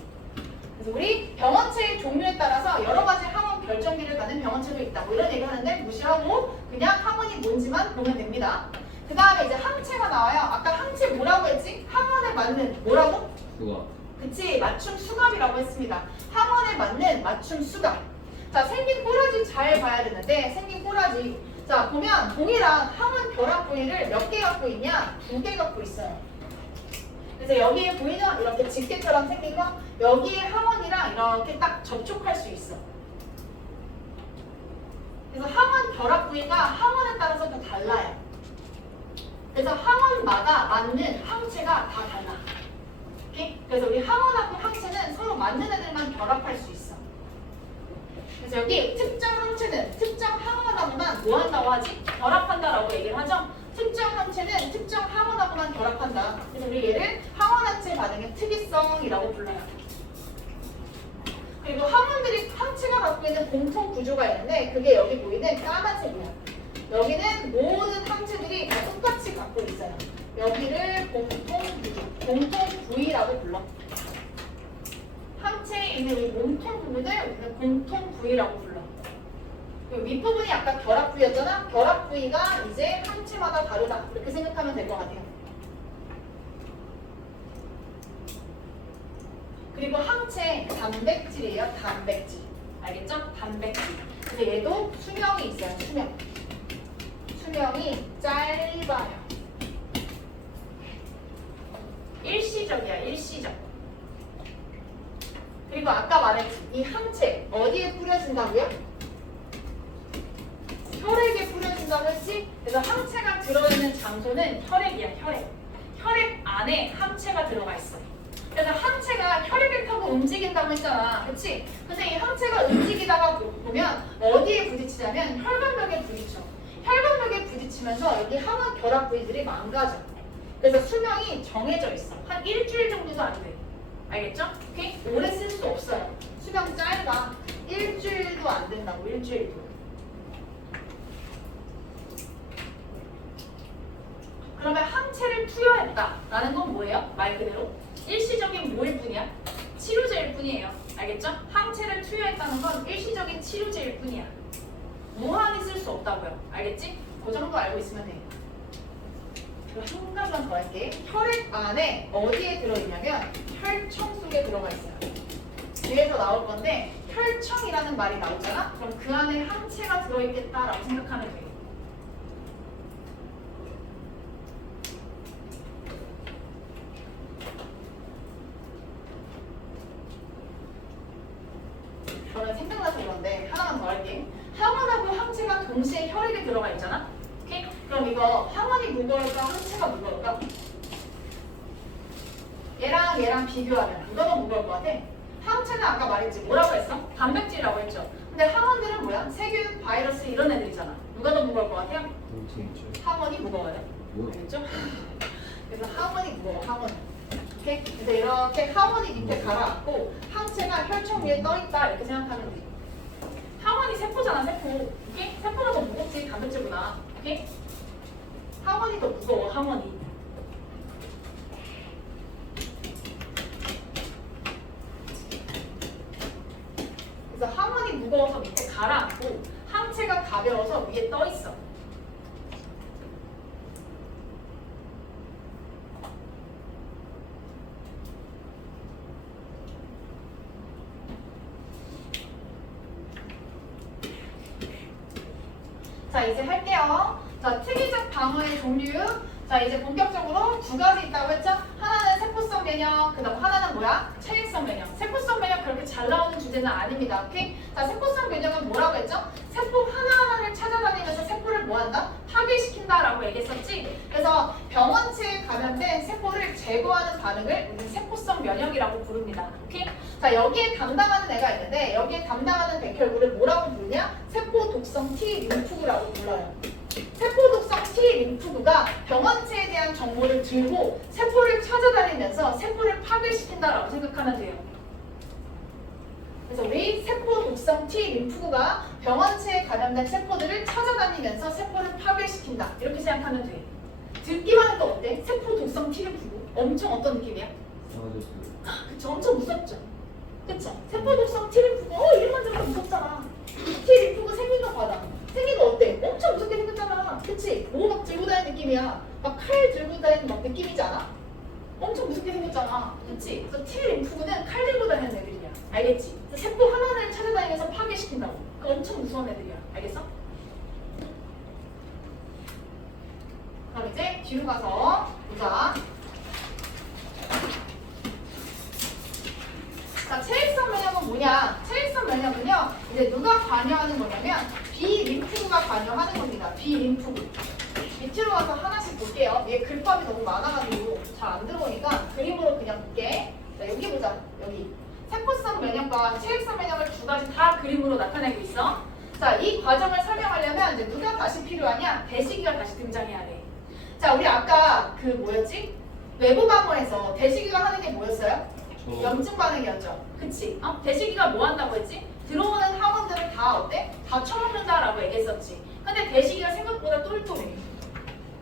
그래서 우리 병원체의 종류에 따라서 여러 가지 항원 결정기를 갖는 병원체도 있다. 뭐 이런 얘기 하는데 무시하고 그냥 항원이 뭔지만 보면 됩니다. 그 다음에 이제 항체가 나와요. 아까 항체 뭐라고 했지? 항원에 맞는 뭐라고? 수가. 그치, 맞춤 수갑이라고 했습니다. 항원에 맞는 맞춤 수갑. 자, 생긴 꼬라지 잘 봐야 되는데 생긴 꼬라지. 자, 보면 동일한 항원 결합 부위를 몇 개 갖고 있냐? 2개 갖고 있어요. 그래서 여기에 보이는 이렇게 집게처럼 생긴 거 여기에 항원이랑 이렇게 딱 접촉할 수 있어. 그래서 항원 결합 부위가 항원에 따라서 또 달라요. 그래서 항원마다 맞는 항체가 다 달라. 오케이? 그래서 우리 항원하고 항체는 서로 맞는 애들만 결합할 수 있어. 그래서 여기 특정 항체는 특정 항원하고만 뭐 한다고 하지? 결합한다라고 얘기를 하죠. 특정 항체는 특정 항원하고만 결합한다. 그래서 우리 얘를 항원항체 반응의 특이성이라고 불러요. 그리고 항원들이 항체가 갖고 있는 공통 구조가 있는데 그게 여기 보이는 까만색이야. 여기는 모든 항체들이 다 똑같이 갖고 있어요. 여기를 공통 구조, 공통 부위라고 불러. 항체에 있는 이 몸통 부분을 우리는 공통 부위라고 불러. 그리고 윗부분이 아까 결합 부위였잖아. 결합 부위가 이제 항체마다 다르다. 이렇게 생각하면 될 것 같아요. 그리고 항체 단백질이에요. 단백질. 알겠죠? 단백질. 근데 얘도 수명이 있어요. 수명. 수명이 짧아요. 일시적이야. 일시적. 그리고 아까 말했지. 이 항체 어디에 뿌려진다고요? 혈액에 뿌려진다고 했지? 그래서 항체가 들어있는 장소는 혈액이야. 혈액. 혈액 안에 항체가 들어가 있어. 그래서 항체가 혈액을 타고 움직인다고 했잖아. 그치? 근데 이 항체가 움직이다가 보면 어디에 부딪히냐면 혈관벽에 부딪혀. 혈관벽에 부딪히면서 여기 항원 결합 부위들이 망가져. 그래서 수명이 정해져 있어. 한 일주일 정도도 안 돼. 알겠죠? 오케이? 오래 쓸 수 없어요. 수명 짧아. 일주일도 안 된다고. 일주일도. 그러면 항체를 투여했다라는 건 뭐예요? 말 그대로 일시적인 뭐일 뿐이야? 치료제일 뿐이에요. 알겠죠? 항체를 투여했다는 건 일시적인 치료제일 뿐이야. 무한히 쓸 수 없다고요. 알겠지? 그 정도 알고 있으면 돼요. 그리고 한 가지만 더 할게. 혈액 안에 어디에 들어있냐면 혈청 속에 들어가 있어요. 뒤에서 나올 건데 혈청이라는 말이 나오잖아? 그럼 그 안에 항체가 들어있겠다라고 생각하면 돼요. 저는 생각나서 그런데 하나만 더 할게. 항원하고 항체가 동시에 혈액에 들어가 있잖아? 오케이? 그럼 이거 항원이 무거울까? 항체가 무거울까? 얘랑 비교하면 누가 더 무거울 것 같아? 항체는 아까 말했지. 뭐라고 했어? 단백질이라고 했죠. 근데 항원들은 뭐야? 세균, 바이러스 이런 애들이잖아. 누가 더 무거울 것 같아요? 항원이 무거워요. 알겠죠? 그래서 항원이 무거워. 항원. 오케이? 그래서 이렇게 항원이 밑에 가라앉고 항체가 혈청 위에 떠있다 이렇게 생각하면 돼. 항원이 세포잖아. 세포. 오케이? 세포가 더 무겁지 단백질보다. 오케이? 항원이 더 무거워. 항원이. 그래서 항원이 무거워서 밑에 가라앉고 항체가 가벼워서 위에 떠있어. 자, 이제 할게요. 자, 특이적 방어의 종류. 자, 이제 본격적으로 두 가지 있다고 했죠? 하나는 세포성 면역, 그 다음 하나는 뭐야? 체액성 면역. 세포성 면역 그렇게 잘 나오는 주제는 아닙니다. 오케이? 자, 세포성 면역은 뭐라고 했죠? 세포 하나하나를 찾아다니면서 세포를 뭐 한다? 파괴시킨다. 시킨다라고 얘기했었지. 그래서 병원체에 감염된 세포를 제거하는 반응을 우리는 세포성 면역이라고 부릅니다. 오케이? 자, 여기에 담당하는 애가 있는데 여기에 담당하는 백혈구를 뭐라고 부르냐? 세포 독성 T 림프구라고 불러요. 세포 독성 T 림프구가 병원체에 대한 정보를 들고 세포를 찾아다니면서 세포를 파괴시킨다라고 생각하면 돼요. 그래서 우리 세포 독성 T 림프구가 병원체에 감염된 세포들을 찾아다니면서 세포를 파괴시킨다. 이렇게 생각하면 돼. 듣기만 해도 어때? 세포 독성 T 림프구. 엄청 어떤 느낌이야? 그쵸? 엄청 무섭죠? 그쵸? 세포 독성 T 림프구. 이름만 들어도 무섭잖아. T 림프구 생긴 거 봐라. 생긴 거 어때? 엄청 무섭게 생겼잖아. 그치? 뭐 막 들고 다니는 느낌이야. 막 칼 들고 다니는 막 느낌이지 않아? 엄청 무섭게 생겼잖아. 그치? 그래서 T 림프구는 칼 들고 다니는 애들이야. 알겠지? 세포 하나를 찾아다니면서 파괴시킨다고. 그 엄청 무서운 애들이야. 알겠어? 그럼 이제 뒤로 가서 보자. 자, 체액성 면역은 뭐냐? 체액성 면역은요, 이제 누가 관여하는 거냐면 비림프구가 관여하는 겁니다. 비림프구. 밑으로 가서 하나씩 볼게요. 얘 글밥이 너무 많아가지고 잘 안 들어오니까 그림으로 그냥 볼게. 자, 여기 보자. 여기. 세포성 면역과 체액성 면역을 두 가지 다 그림으로 나타내고 있어. 자, 이 과정을 설명하려면 이제 누가 다시 필요하냐? 대시기가 다시 등장해야 돼. 자, 우리 아까 그 뭐였지? 외부 방어에서 대시기가 하는 게 뭐였어요? 염증 반응이었죠. 그치? 대시기가 뭐 한다고 했지? 들어오는 항원들을 다 어때? 다 처먹는다라고 얘기했었지. 근데 대시기가 생각보다 똘똘해.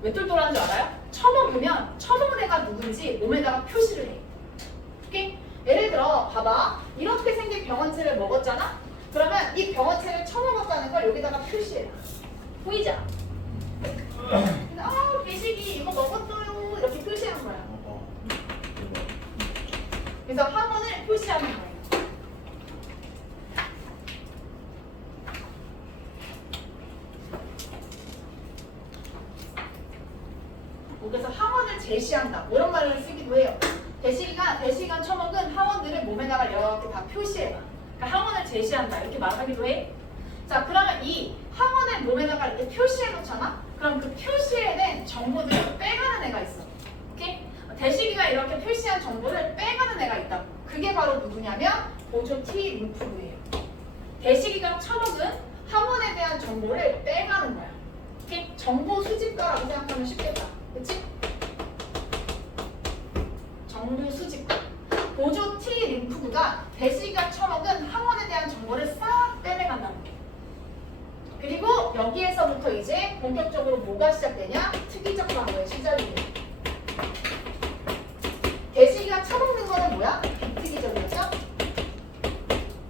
왜 똘똘한 줄 알아요? 처먹으면 처먹은 애가 누군지 몸에다가 표시를 해. 오케이? 예를 들어 봐봐. 이렇게 생긴 병원체를 먹었잖아? 그러면 이 병원체를 처먹었다는 걸 여기다가 표시해라. 보이지? 배식이 이거 먹었어요. 이렇게 표시하는 거야. 그래서 항원을 표시하는 거예요. 그래서 항원을 제시한다. 이런 말을 쓰기도 해요. 대시간 처먹은 항원들을 몸에다가 이렇게 다 표시해봐. 그러니까 항원을 제시한다. 이렇게 말하기도 해. 자, 그러면 이 항원을 몸에다가 이렇게 표시해 놓잖아? 그럼 그 표시해낸 정보들을 빼가는 애가 있어. 오케이? 대시기가 이렇게 표시한 정보를 빼가는 애가 있다고. 그게 바로 누구냐면 보조 T 림프구예요. 대시기가 처먹은 항원에 대한 정보를 빼가는 거야. 오케이? 정보 수집가라고 생각하면 쉽겠다. 그치? 정보 수집가. 보조 T 림프구가 대시기가 처먹은 항원에 대한 정보를 싹 빼내간다는 게. 그리고 여기에서부터 이제 본격적으로 뭐가 시작되냐? 특이적 방어의 시작이에요. 대시기가 처먹는 거는 뭐야? 비특이적이었죠?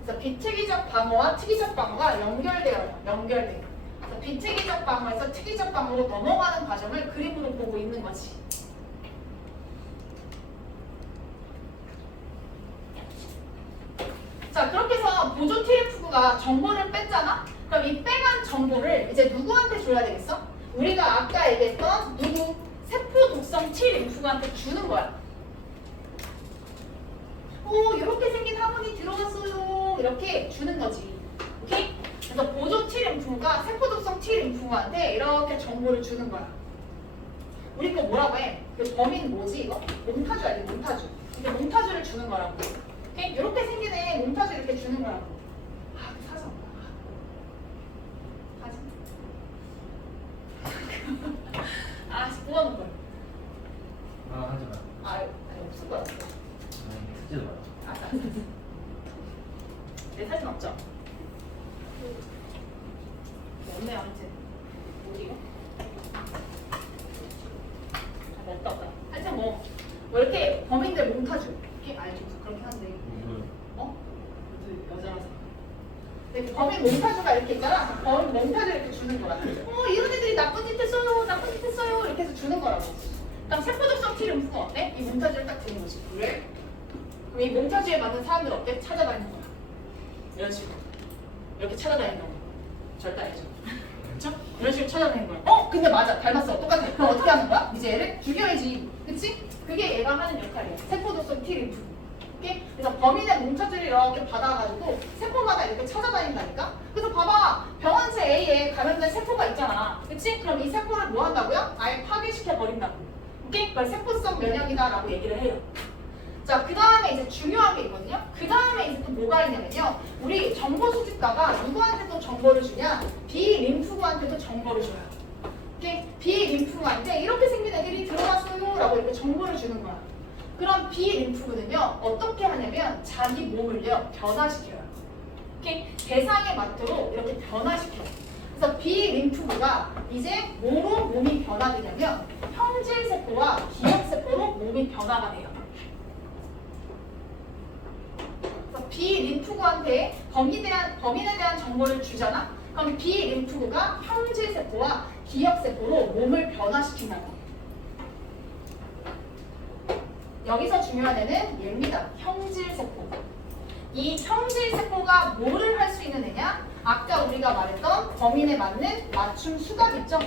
그래서 비특이적 방어와 특이적 방어가 연결돼요. 연결돼요. 그래서 비특이적 방어에서 특이적 방어로 넘어가는 과정을 그림으로 보고 있는 거지. 자, 그렇게 해서 보조 TF구가 정보를 뺐잖아? 그럼 이 빼간 정보를 이제 누구한테 줘야 되겠어? 우리가 아까 얘기했던 누구? 세포 독성 T 림프구한테 주는 거야. 이렇게 생긴 항원이 들어왔어요. 이렇게 주는 거지. 오케이? 그래서 보조 T 림프구가 세포 독성 T 림프구한테 이렇게 정보를 주는 거야. 우리 거 뭐라고 해? 그 범인 뭐지 이거? 몽타주 알지? 몽타주. 이게 몽타주를 주는 거라고. 오케이? 이렇게 생긴 애 몽타주 이렇게 주는 거라고. 그 사전. 뽑아놓은 걸. 하지 마. 아니 없을 거야. 쓰지도 마. 알았어. 내 사진 없죠? 없네요, 아무튼. 어디요? 없다. 하여튼 뭐 이렇게 범인들 몽타주. 이렇게 알지? 그렇게 하는데. 여자라서. 근데 범인 몽타주가 이렇게 있잖아. 범인 몽타주 이렇게 주는 거야. 이런 애들이 나쁜 짓 했어요. 나쁜 짓 했어요. 이렇게 해서 주는 거라고. 그럼 세포독성 T 림프가 어때? 이 몽타주를 딱 주는 거지. 그래? 그럼 이 몽타주에 맞는 사람들 어때? 찾아다니는 거야. 이런 식으로. 이렇게 찾아다니는 거야. 절대 아니죠. 그렇죠? 이런 식으로 찾아다니는 거야. 근데 맞아. 닮았어. 똑같아. 그럼 어떻게 하는 거야? 이제 얘를 죽여야지. 그치? 그게 얘가 하는 역할이야. 세포독성 T 림프. 오케이? 그래서 범인의 몽타주를 이렇게 받아가지고 세포마다 이렇게 찾아다닌다니까? 그래서 봐봐. 병원체 A에 감염된 세포가 있잖아. 말했잖아. 그치? 그럼 이 세포를 뭐 한다고요? 아예 파괴시켜 버린다고. 오케이? 그걸 세포성 면역이다라고 얘기를 해요. 자, 그 다음에 이제 중요한 게 있거든요. 그 다음에 이제 또 뭐가 있냐면요. 우리 정보 수집가가 누구한테 또 정보를 주냐? 비림프구한테도 정보를 줘요. 오케이? 비림프구한테 이렇게 생긴 애들이 들어왔어요 라고 이렇게 정보를 주는 거야. 그럼 비림프구는요. 어떻게 하냐면 자기 몸을요. 변화시켜요. 오케이? 대상에 맞도록 이렇게 변화시켜요. 그래서 비림프구가 이제 뭐로 몸이 변화되냐면 형질세포와 기억세포로 몸이 변화가 돼요. 비림프구한테 범인에 대한 정보를 주잖아? 그럼 비림프구가 형질세포와 기억세포로 몸을 변화시킨다고. 여기서 중요한 애는 얘입니다. 형질세포. 이 형질세포가 뭐를 할 수 있는 애냐? 아까 우리가 말했던 범인에 맞는 맞춤 수갑 있죠?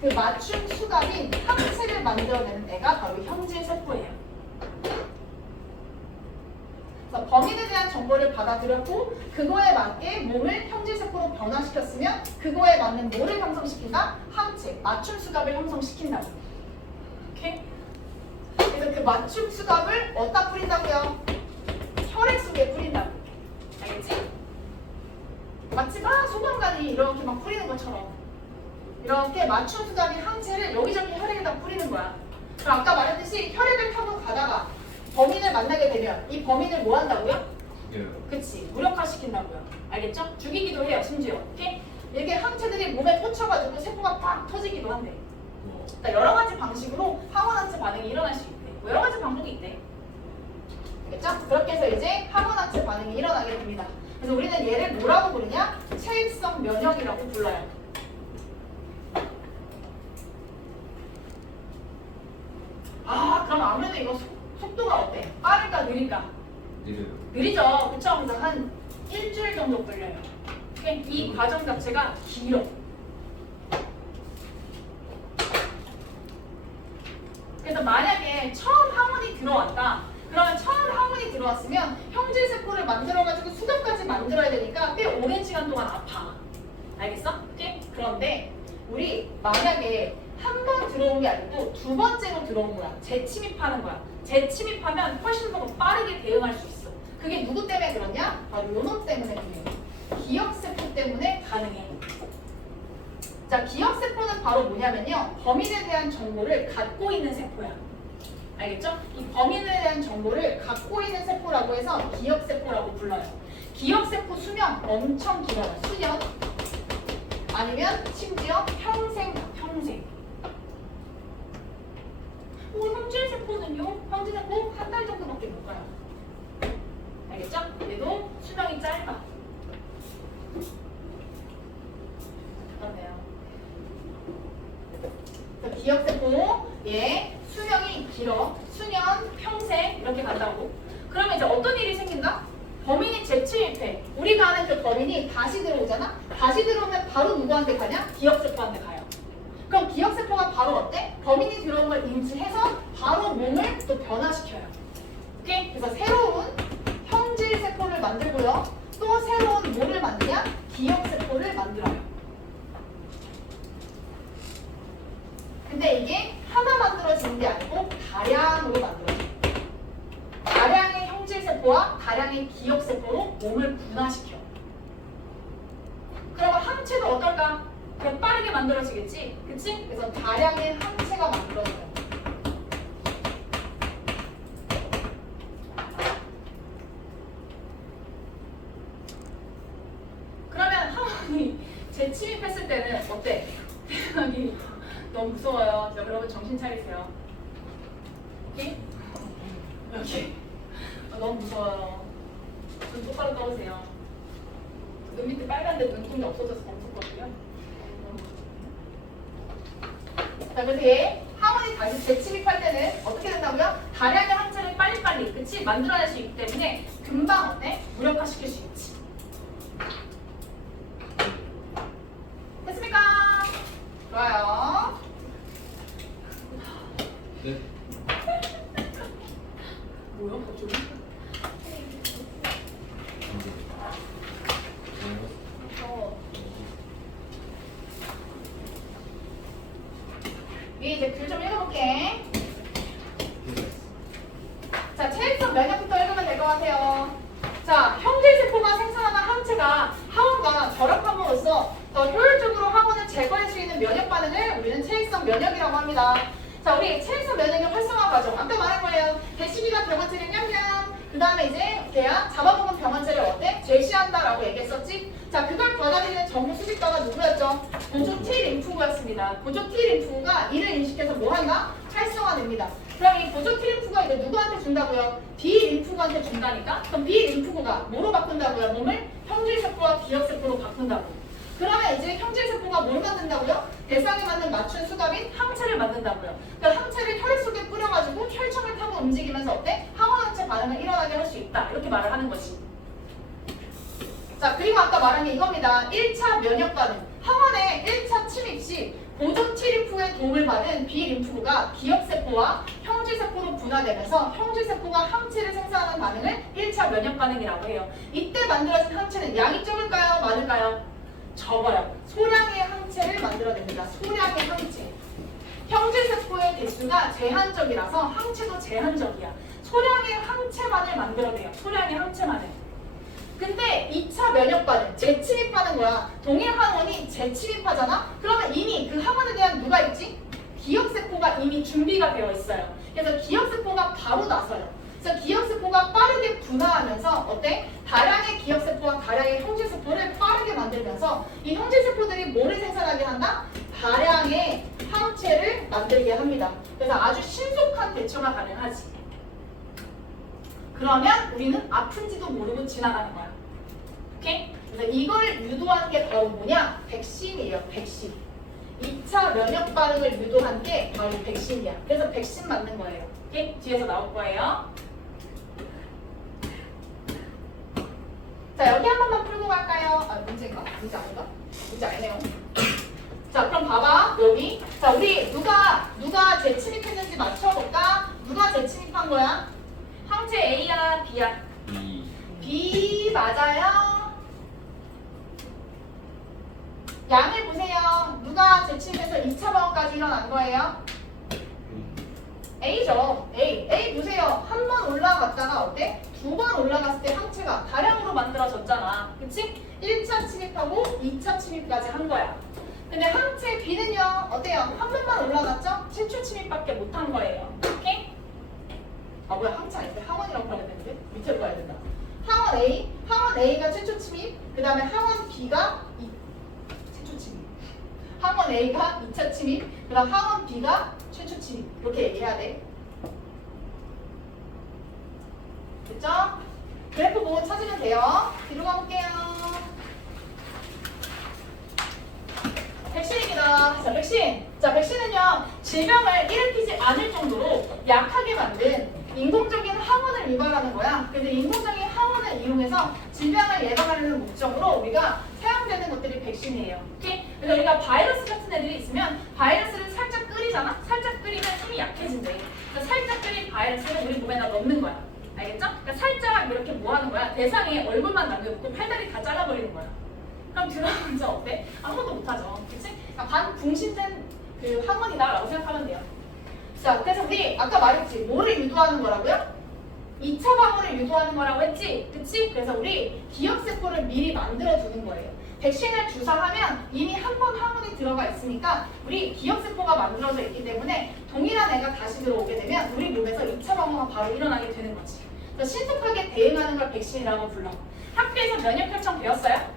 그 맞춤 수갑인 항체를 만들어내는 애가 바로 형질세포예요. 범인에 대한 정보를 받아들였고 그거에 맞게 몸을 형질세포로 변화시켰으면 그거에 맞는 뭐를 형성시킨다? 항체, 맞춤 수갑을 형성시킨다고. 오케이? 그래서 그 맞춤 수갑을 어디다 뿌린다고요? 혈액 속에 뿌린다고. 알겠지? 마치 막 소방관이 이렇게 막 뿌리는 것처럼 이렇게 맞춤 수갑인 항체를 여기저기 혈액에다 뿌리는 거야. 그럼 아까 말했듯이 혈액을 타고 가다가 범인을 만나게 되면 이 범인을 뭐 한다고요? 그치, 무력화시킨다고요. 알겠죠? 죽이기도 해요, 심지어. 오케이? 이렇게 항체들이 몸에 꽂혀가지고 세포가 팍 터지기도 한대. 그러니까 여러 가지 방식으로 항원항체 반응이 일어날 수 있대. 뭐 여러 가지 방법이 있대. 알겠죠? 그렇게 해서 이제 항원항체 반응이 일어나게 됩니다. 그래서 우리는 얘를 뭐라고 부르냐? 체액성 면역이라고 불러요. 아, 그럼 아무래도 이거 속도가 어때? 빠를까 느릴까? 느리죠. 그쵸? 그래서 한 일주일 정도 걸려요. 이 과정 자체가 길어. 그래서 만약에 처음 항원이 들어왔다. 그러면 처음 항원이 들어왔으면 형질세포를 만들어가지고 수갑까지 만들어야 되니까 꽤 오랜 시간 동안 아파. 알겠어? 오케이? 그런데 우리 만약에 한 번 들어온 게 아니고 두 번째로 들어온 거야. 재침입하는 거야. 재침입하면 훨씬 더 빠르게 대응할 수 있어. 그게 누구 때문에 그러냐? 바로 요놈 때문에 그래요. 기억세포 때문에 가능해. 자, 기억세포는 바로 뭐냐면요. 범인에 대한 정보를 갖고 있는 세포야. 알겠죠? 이 범인에 대한 정보를 갖고 있는 세포라고 해서 기억세포라고 불러요. 기억세포 수명 엄청 길어요. 수년 아니면 심지어 평생. 형질세포는요? 형질세포 한 달 정도밖에 못 가요. 알겠죠? 얘도 수명이 짧아. 그렇네요. 기억세포 얘 수명이 길어. 수년, 평생 이렇게 간다고. 그러면 이제 어떤 일이 생긴다? 범인이 재침입해. 우리가 아는 그 범인이 다시 들어오잖아? 다시 들어오면 바로 누구한테 가냐? 기억세포한테 가요. 그럼 기억세포가 바로 어때? 범인이 들어온 걸 인지해서 바로 몸을 또 변화시켜요. 오케이? 그래서 새로운 형질세포를 만들고요. 또 새로운 뭐를 만드냐? 기억세포를 만들어요. 근데 이게 하나 만들어지는 게 아니고 다량으로 만들어져요. 다량의 형질세포와 다량의 기억세포로 몸을 분화시켜. 그러면 항체도 어떨까? 그냥 빠르게 만들어지겠지? 그치? 그래서 다량의 항체가 만들어져요. 그러면 항원이 재침입했을 때는 어때? 대박이 너무 무서워요. 자, 여러분 정신 차리세요. 오케이? 여기 너무 무서워요. 눈 똑바로 떠보세요. 눈 밑에 빨간데 눈동이 없어져서 멈췄거든요. 자, 그래서 얘 항원이 다시 재침입할 때는 어떻게 된다고요? 다량의 항체를 빨리빨리 그치? 만들어낼 수 있기 때문에 금방 어때? 무력화시킬 수 있지. 됐습니까? 좋아요. 네. 뭐야 갑자기? 위에 이제 글 좀 읽어볼게. 자, 체액성 면역부터 읽으면 될 것 같아요. 자, 형질세포가 생산하는 항체가 항원과 결합함으로써 더 효율적으로 항원을 제거할 수 있는 면역 반응을 우리는 체액성 면역이라고 합니다. 자, 우리 체액성 면역의 활성화 과정 아까 말한 거예요. 대시비가 병원체를 냠냠. 그 다음에 이제 걔야 잡아먹은 병원체를 어때? 제시한다라고 얘기했었지. 자, 그걸 받아들이는 전문 수집가가 누구였죠? 보조 T 림프구였습니다. 보조 T 림프구가 이를 인식해서 뭐 한다? 활성화됩니다. 그럼 이 보조 T 림프가 이제 누구한테 준다고요? B 림프구한테 준다니까? 그럼 B 림프구가 뭐로 바꾼다고요? 몸을 형질세포와 기억세포로 바꾼다고. 그러면 이제 형질세포가 뭘 만든다고요? 대상에 맞는 맞춘 수갑인 항체를 만든다고요. 그 항체를 혈액 속에 뿌려가지고 혈청을 타고 움직이면서 어때? 항원항체 반응을 일어나게 할 수 있다. 이렇게 말을 하는 거지. 자, 그리고 아까 말한 게 이겁니다. 1차 면역 반응. 항원의 1차 침입 시 보조 T림프의 도움을 받은 B림프구가 기억세포와 형질세포로 분화되면서 형질세포가 항체를 생산하는 반응을 1차 면역 반응이라고 해요. 이때 만들어진 항체는 양이 적을까요? 많을까요? 적어요. 소량의 항체를 만들어냅니다. 소량의 항체. 형질세포의 개수가 제한적이라서 항체도 제한적이야. 소량의 항체만을 만들어내요. 소량의 항체만을. 근데 2차 면역 반응, 재침입하는 거야. 동일 항원이 재침입하잖아? 그러면 이미 그 항원에 대한 누가 있지? 기억세포가 이미 준비가 되어 있어요. 그래서 기억세포가 바로 나서요. 그래서 기억세포가 빠르게 분화하면서 어때? 다량의 기억세포와 다량의 형질세포를 빠르게 만들면서 이 형질세포들이 뭐를 생산하게 한다? 다량의 항체를 만들게 합니다. 그래서 아주 신속한 대처가 가능하지. 그러면 우리는 아픈지도 모르고 지나가는 거야. 오케이? 그래서 이걸 유도한 게 바로 뭐냐? 백신이에요. 백신. 2차 면역 반응을 유도한 게 바로 백신이야. 그래서 백신 맞는 거예요. 오케이? 뒤에서 나올 거예요. 자, 여기 한 번만 풀고 갈까요? 아, 문제인가? 문제 아닌가? 문제 아니네요. 자, 그럼 봐봐. 여기. 자, 우리 누가 재침입했는지 맞춰볼까? 누가 재침입한 거야? 항체 A야, B야? B 맞아요. 양을 보세요. 누가 재침입해서 2차 방어까지 일어난 거예요? A죠. A 보세요. 한 번 올라갔다가 어때? 2번 올라갔을 때 항체가 다량으로 만들어졌잖아. 그치? 1차 침입하고 2차 침입까지 한 거야. 근데 항체 B는요, 어때요? 한 번만 올라갔죠? 최초 침입밖에 못 한 거예요. 오케이? 아, 뭐야, 항체 아닌데? 항원이라고 봐야 되는데? 밑으로 가야 된다. 항원 A가 최초 침입, 그 다음에 항원 B가 최초 침입. 항원 A가 2차 침입, 그 다음 항원 B가 최초 침입. 이렇게 얘기해야 돼. 됐죠? 그래프 보고 찾으면 돼요. 뒤로 가볼게요. 백신입니다. 자, 백신. 자, 백신은요, 질병을 일으키지 않을 정도로 약하게 만든 인공적인 항원을 유발하는 거야. 근데 인공적인 항원을 이용해서 질병을 예방하려는 목적으로 우리가 사용되는 것들이 백신이에요. 오케이? 그래서 우리가 바이러스 같은 애들이 있으면 바이러스를 살짝 끓이잖아? 살짝 끓이면 힘이 약해진대. 그래서 살짝 끓인 바이러스를 우리 몸에다 넣는 거야. 알겠죠? 그러니까 살짝 이렇게 뭐 하는 거야? 대상에 얼굴만 남겨놓고 팔다리 다 잘라버리는 거야. 그럼 들어가면서 어때? 아무것도 못하죠. 그치? 그러니까 반붕신된 그 항원이다라고 생각하면 돼요. 자, 그래서 우리 아까 말했지. 뭐를 유도하는 거라고요? 2차 방어를 유도하는 거라고 했지? 그치? 그래서 우리 기억세포를 미리 만들어두는 거예요. 백신을 주사하면 이미 한 번 항원이 들어가 있으니까 우리 기억세포가 만들어져 있기 때문에 동일한 애가 다시 들어오게 되면 우리 몸에서 2차 방어가 바로 일어나게 되는 거지. 그래서 신속하게 대응하는 걸 백신이라고 불러. 학교에서 면역혈청 배웠어요?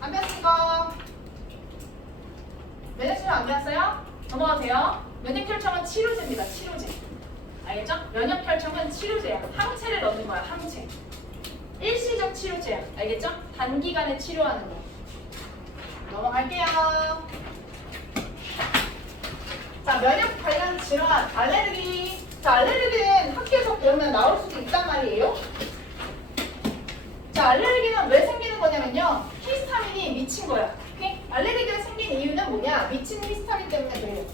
안 배웠을까? 면역혈청 안 배웠어요? 넘어가도 돼요? 면역혈청은 치료제입니다. 치료제. 알겠죠? 면역혈청은 치료제야. 항체를 넣는 거야. 항체. 일시적 치료제야. 알겠죠? 단기간에 치료하는 거. 넘어갈게요. 자, 면역 관련 질환, 알레르기. 자, 알레르기는 학교에서 배우면 나올 수도 있단 말이에요. 자, 알레르기는 왜 생기는 거냐면요. 히스타민이 미친 거야. 오케이? 알레르기가 생긴 이유는 뭐냐? 미친 히스타민 때문에 그래요.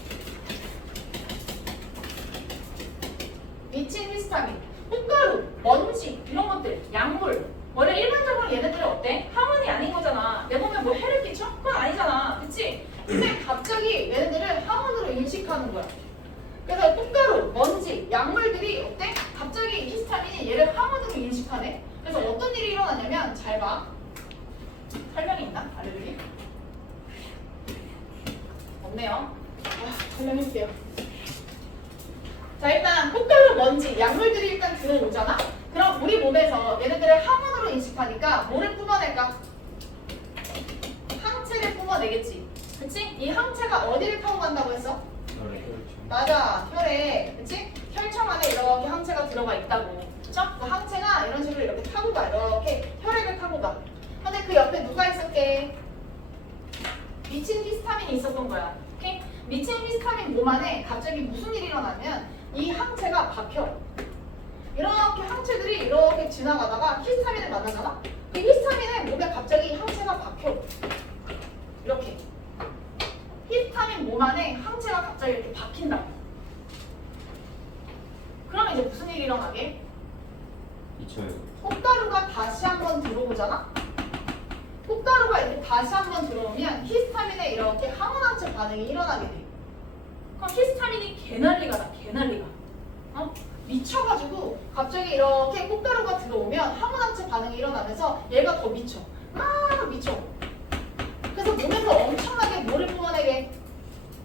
미친 히스타민. 꽃가루, 먼지, 이런 것들, 약물. 원래 일반적으로 얘네들은 어때? 항원이 아닌 거잖아. 내 몸에 뭐 해를 끼쳐? 그건 아니잖아. 그치? 근데 갑자기 들어가는 거야. 그래서 꽃가루, 먼지, 약물들이 어때? 갑자기 히스타민이 얘를 항원으로 인식하네. 그래서 어떤 일이 일어나냐면 잘 봐. 설명이 있나? 알레르기? 없네요. 설명해줄게요. 자, 일단 꽃가루, 먼지, 약물들이 일단 들어오잖아? 그럼 우리 몸에서 얘네들을 항원으로 인식하니까 뭐를 뿜어낼까? 항체를 뿜어내겠지. 그치? 이 항체가 어디를 타고 간다고 했어? 맞아, 혈에. 그치? 혈청 안에 이렇게 항체가 들어가 있다고. 그쵸? 그 항체가 이런 식으로 이렇게 타고 가. 이렇게 혈액을 타고 가. 근데 그 옆에 누가 있었게? 미친 히스타민이 있었던 거야. 오케이? 미친 히스타민 몸 안에 갑자기 무슨 일이 일어나면 이 항체가 박혀. 이렇게 항체들이 이렇게 지나가다가 히스타민을 만나잖아? 그 히스타민의 몸에 갑자기 항체가 박혀. 이렇게. 히스타민 몸 안에 항체가 갑자기 이렇게 박힌다. 그러면 이제 무슨 일이 일어나게? 꽃가루가 다시 한번 들어오잖아? 꽃가루가 이렇게 다시 한번 들어오면 히스타민에 이렇게 항원항체 반응이 일어나게 돼. 그럼 히스타민이 개난리가 나, 개난리가. 어? 미쳐가지고 갑자기 이렇게 꽃가루가 들어오면 항원항체 반응이 일어나면서 얘가 더 미쳐. 막 미쳐. 그래서 몸에서 엄청나게 뭐를 뿜어내게?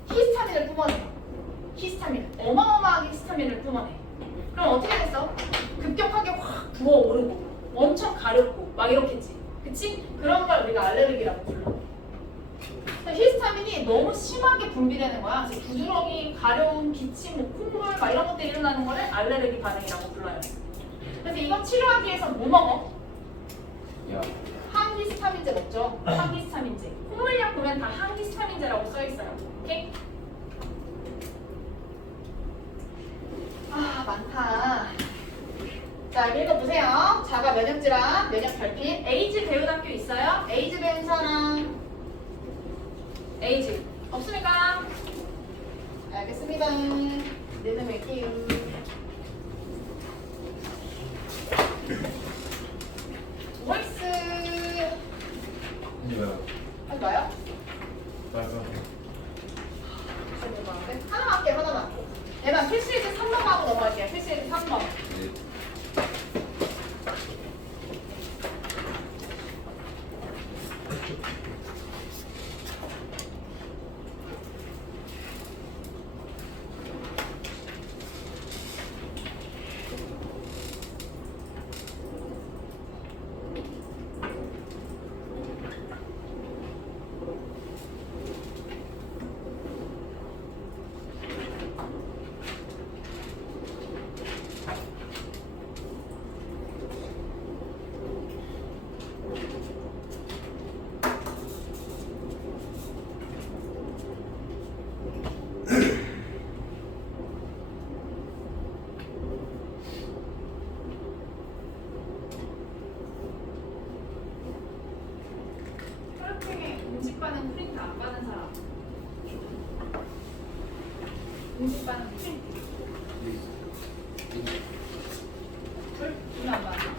히스타민을 뿜어내. 히스타민. 어마어마하게 히스타민을 뿜어내. 그럼 어떻게 됐어? 급격하게 확 부어오르고 엄청 가렵고 막 이렇겠지. 그치? 그런 걸 우리가 알레르기라고 불러. 히스타민이 너무 심하게 분비되는 거야. 그래서 부스러기, 가려움, 기침, 뭐 콧물 막 이런 것들이 일어나는 거를 알레르기 반응이라고 불러요. 그래서 이거 치료하기 위해서 뭐 먹어? 항히스타민제 먹죠. 항히스타민제. 콧물약 보면 다 항히스타민제라고 써 있어요. 오케이? 아, 많다. 자, 읽어보세요. 자가 면역질환, 면역 결핍. 에이즈 배운 학교 있어요? 에이즈 배운 사람? 에이즈 없습니까? 알겠습니다. 내놓을게요. 보이스 하지 마요. 하나만 할게요. 하나만. 얘만 필수이즈 3번 하고 넘어갈게요. 필수이즈 3번. 음식 반응 프린트 안 받은 사람. 음식 반응 프린트. 둘? 둘은 안 받나?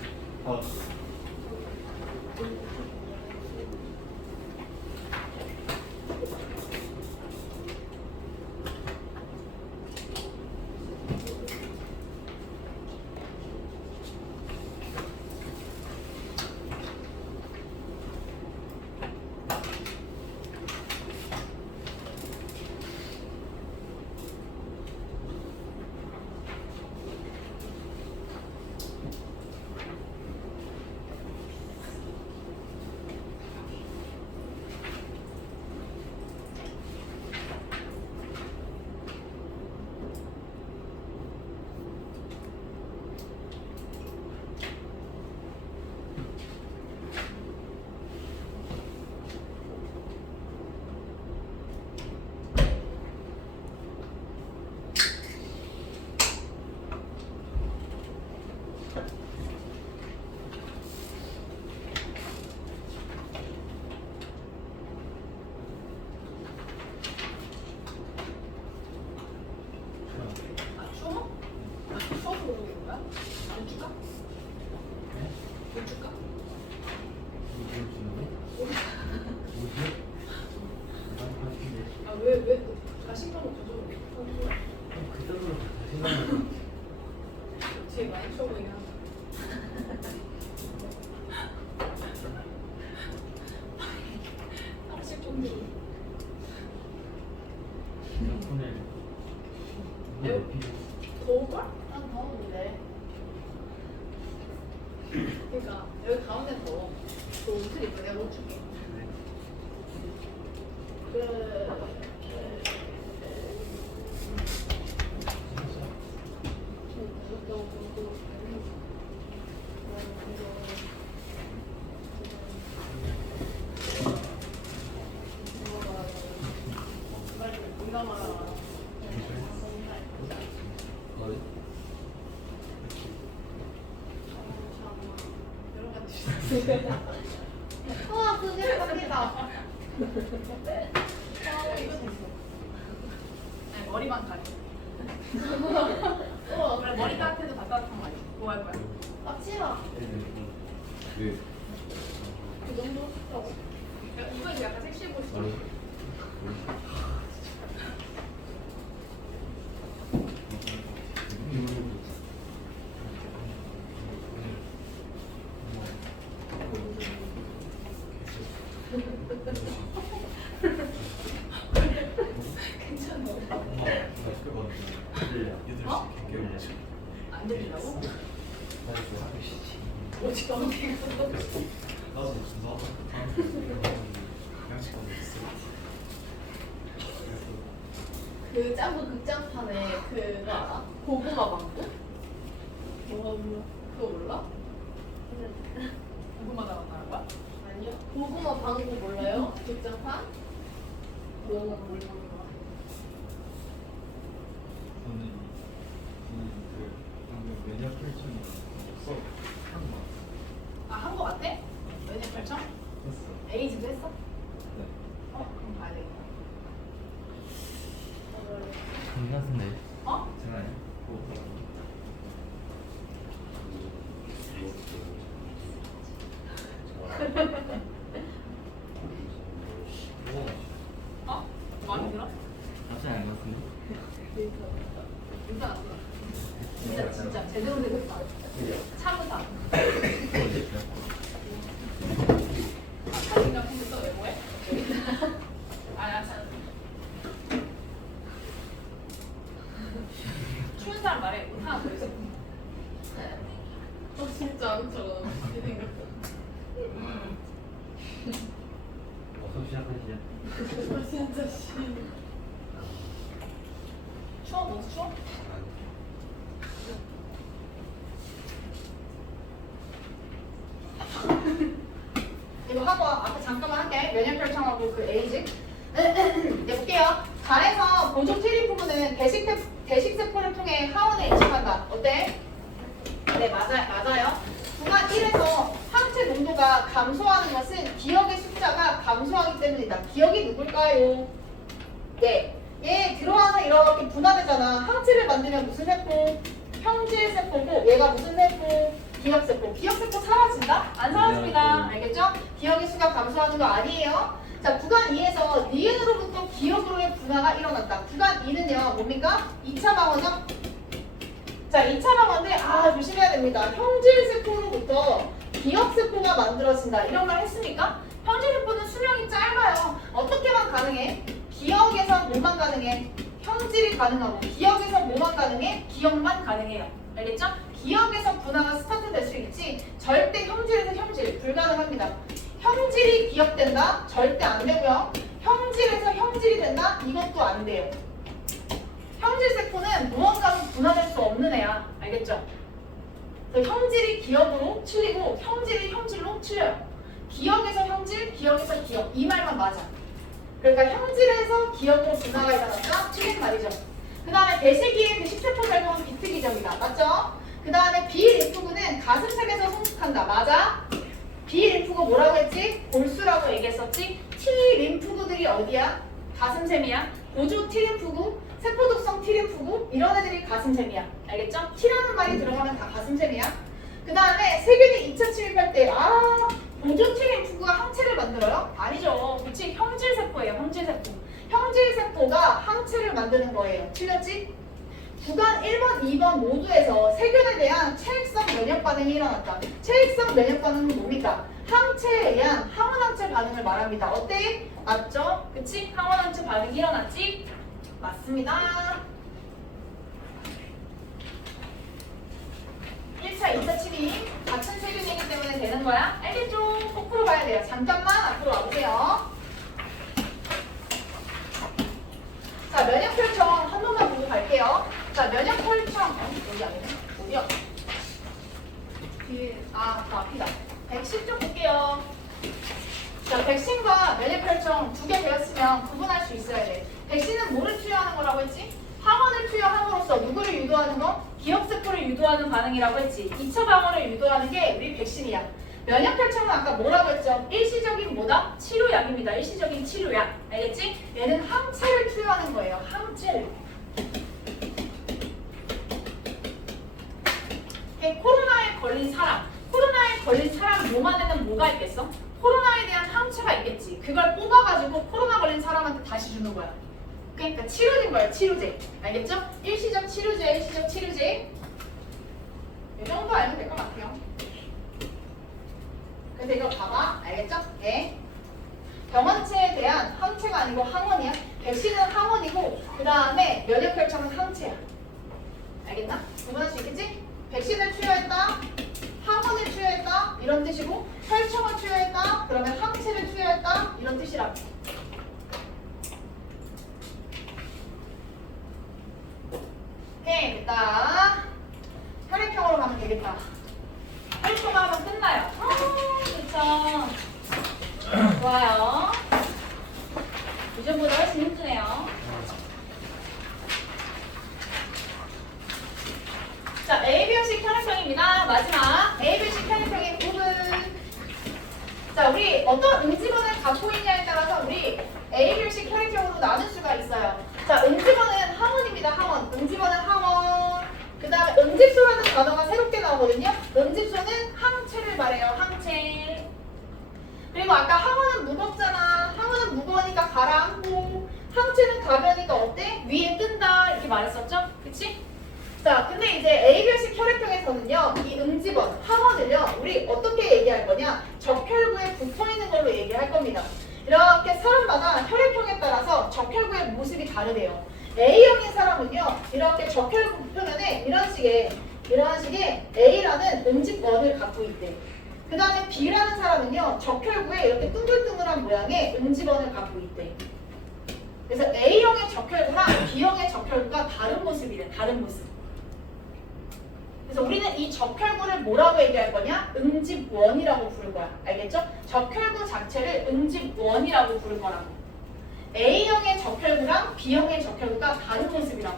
오늘 네. 높이 더울걸? 난 더운데. 그러니까 여기 가운데 더워. 저 옷을 입고 내가 못 줄게. 아, 그게 갑니다. 이거 됐어. 아니, 머리만 가려. 그래, 머리 따뜻해도 다 따뜻한 거 아니야? 뭐 할 거야? 빡치마. 그 정도? 이건 이제 약간 섹시해 보일 수 있어. 괜찮아. 어? 안 들린다고? 오지가 어디가? 그 짱구 극장판에 그거 알아? 고구마 방구? 그거 몰라? 고구마 나왔다는 거야? 아니요. 고구마 방구 몰라요? 극장판? 그거는 뭘 모르는 거야? 아, 한 거 같아? 왜냐 결정? 에이즈도 했어? 그럼 봐야 되겠다. 괜찮은데 어? 장난이야? 어? 많이 들어? 나쁘지 않은 것 같은데? 진짜 안 들어. 진짜 제대로 되겠다. 차무사. 사진이랑 컴퓨터 왜 뭐해? 알았어. 추운 사람 말해. 옷 하나 더 있어. 진짜 안 쳐. 어서 시작하시죠. 진짜 씨. 추워? 뭐 추워? 이거 하고 앞에 잠깐만 할게. 면역 결정하고 그 에이지. 이제 볼게요. 잘해서 보조 트리 부분은 대식세포를 통해 하원에 인식한다. 어때? 네, 맞아요. 구간 1에서 항체 농도가 감소하는 것은 기억의 숫자가 감소하기 때문이다. 기억이 누굴까요? 네. 얘 들어와서 이렇게 분화되잖아. 항체를 만들면 무슨 세포? 형질세포고 얘가 무슨 세포? 기억세포. 기억세포 사라진다? 안 사라집니다. 알겠죠? 기억의 수가 감소하는 거 아니에요. 자, 구간 2에서 니은으로부터 기억으로의 분화가 일어났다. 구간 2는요, 뭡니까? 2차 방어죠? 자, 2차 방어인데, 조심해야 됩니다. 형질세포로부터 기억세포가 만들어진다. 이런 말 했습니까? 형질세포는 수명이 짧아요. 어떻게만 가능해? 기억에서 뭐만 가능해? 형질이 가능하고, 기억에서 뭐만 가능해? 기억만 가능해요. 알겠죠? 기억에서 분화가 스타트될 수 있지, 절대 형질에서 형질 불가능합니다. 형질이 기억된다? 절대 안 되고요. 형질에서 형질이 된다? 이것도 안 돼요. 형질세포는 무언가로 분화될 수 없는 애야. 알겠죠? 그래서 형질이 기억으로 틀리고 형질이 형질로 틀려요. 기억에서 형질, 기억에서 기억. 이 말만 맞아. 그러니까 형질에서 기억으로 분화가 일어났다? 틀린 말이죠. 그 다음에 배세기의 그 식세포 결정은 비특이점이다. 맞죠? 그 다음에 비림프구는 가슴색에서 성숙한다. 맞아? 비림프구 뭐라고 했지? 골수라고 얘기했었지? T림프구들이 어디야? 가슴샘이야. 보조 T림프구, 세포독성 T림프구 이런 애들이 가슴샘이야. 알겠죠? T라는 말이 들어가면 다 가슴샘이야. 그 다음에 세균이 2차 침입할 때 보조 T림프구가 항체를 만들어요? 아니죠. 그치? 형질세포예요. 형질세포. 형질세포가 항체를 만드는 거예요. 틀렸지? 구간 1번, 2번 모두에서 세균에 대한 체액성 면역 반응이 일어났다. 체액성 면역 반응은 뭡니까? 항체에 의한 항원항체 반응을 말합니다. 어때? 맞죠? 그치? 항원항체 반응이 일어났지? 맞습니다. 1차, 2차 침입 같은 세균이기 때문에 되는 거야. 알겠죠? 꼭 풀어봐야 돼요. 잠깐만 앞으로 와보세요. 자, 면역 혈청 한 번만 보고 갈게요. 자, 면역 혈청 여기 아니네. 어디야? 뒤에 앞이다. 백신 좀 볼게요. 자, 백신과 면역 혈청 두 개 배웠으면 구분할 수 있어야 돼. 백신은 뭐를 투여하는 거라고 했지? 항원을 투여함으로써 누구를 유도하는 거? 기억세포를 유도하는 반응이라고 했지. 2차 방어를 유도하는 게 우리 백신이야. 면역 혈청은 아까 뭐라고 했죠? 일시적인 뭐다? 치료약입니다. 일시적인 치료약. 알겠지? 얘는 항체를 투여하는 거예요. 항체를. 코로나에 걸린 사람 몸 안에는 뭐가 있겠어? 코로나에 대한 항체가 있겠지. 그걸 뽑아가지고 코로나 걸린 사람한테 다시 주는 거야. 그러니까 치료제인 거야. 치료제. 알겠죠? 일시적 치료제. 이 정도 알면 될 것 같아요. 그래서 이거 봐봐. 알겠죠? 네. 병원체에 대한 항체가 아니고 항원이야. 백신은 항원이고 그 다음에 면역혈청은 항체야. 알겠나? 구분할 수 있겠지? 백신을 투여했다. 항원을 투여했다. 이런 뜻이고 혈청을 투여했다. 그러면 항체를 투여했다. 이런 뜻이라고. 오케이. 됐다. 혈액형으로 가면 되겠다. 혈액형만 하면 끝나요. 그쵸. 좋아요. 이전보다 훨씬 힘드네요. 자, AB형식 혈액형입니다. 마지막 AB형식 혈액형의 구분. 자, 우리 어떤 응집원을 갖고 있냐에 따라서 우리 AB형식 혈액형으로 나눌 수가 있어요. 자, 응집원은 항원입니다. 항원. 응집원은 항원. 그 다음에 응집소라는 단어가 새롭게 나오거든요. 응집소는 항체를 말해요. 항체. 그리고 아까 항원은 무겁잖아. 항원은 무거우니까 가라앉고 항체는 가벼우니까 어때? 위에 뜬다 이렇게 말했었죠? 그치? 자, 근데 이제 A별식 혈액형에서는요, 이 응집원, 항원을요, 우리 어떻게 얘기할 거냐? 적혈구에 붙어있는 걸로 얘기할 겁니다. 이렇게 사람마다 혈액형에 따라서 적혈구의 모습이 다르대요. A형인 사람은요, 이렇게 적혈구 표면에 이런 식의 A라는 응집원을 갖고 있대. 그 다음에 B라는 사람은요, 적혈구에 이렇게 둥글둥글한 모양의 응집원을 갖고 있대. 그래서 A형의 적혈구랑 B형의 적혈구가 다른 모습이래, 다른 모습. 그래서 우리는 이 적혈구를 뭐라고 얘기할 거냐? 응집원이라고 부를 거야. 알겠죠? 적혈구 자체를 응집원이라고 부를 거라고. A형의 적혈구랑 B형의 적혈구가 다른 모습이라고.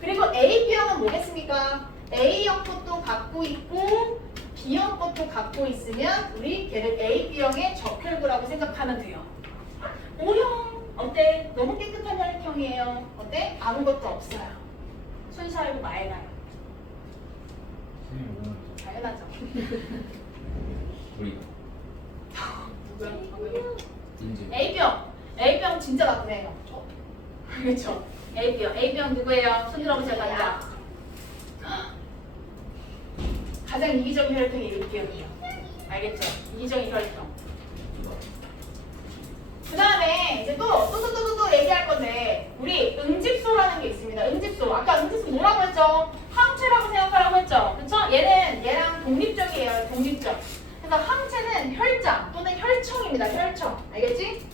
그리고 A, B형은 뭐겠습니까? A형 것도 갖고 있고 B형 것도 갖고 있으면 우리 걔를 A, B형의 적혈구라고 생각하면 돼요. O형 어때? 너무 깨끗한 혈액형이에요. 어때? 아무것도 없어요. 순수하고 맑아요. 당연하죠. 우리 누구야? 인지. A병 진짜 나쁜 애예요. 그렇죠? A병 누구예요? 손 들어보세요. 가장 이기적인 혈액형이 A병이에요. 알겠죠? 이기적인 혈액형. 그 다음에 이제 또 얘기할 건데 우리 응집소라는 게 있습니다. 응집소. 아까 응집소 뭐라고 했죠? 항체라고 생각하라고 했죠? 그쵸? 얘랑 독립적이에요. 독립적. 그래서 항체는 혈장 또는 혈청입니다. 혈청. 알겠지?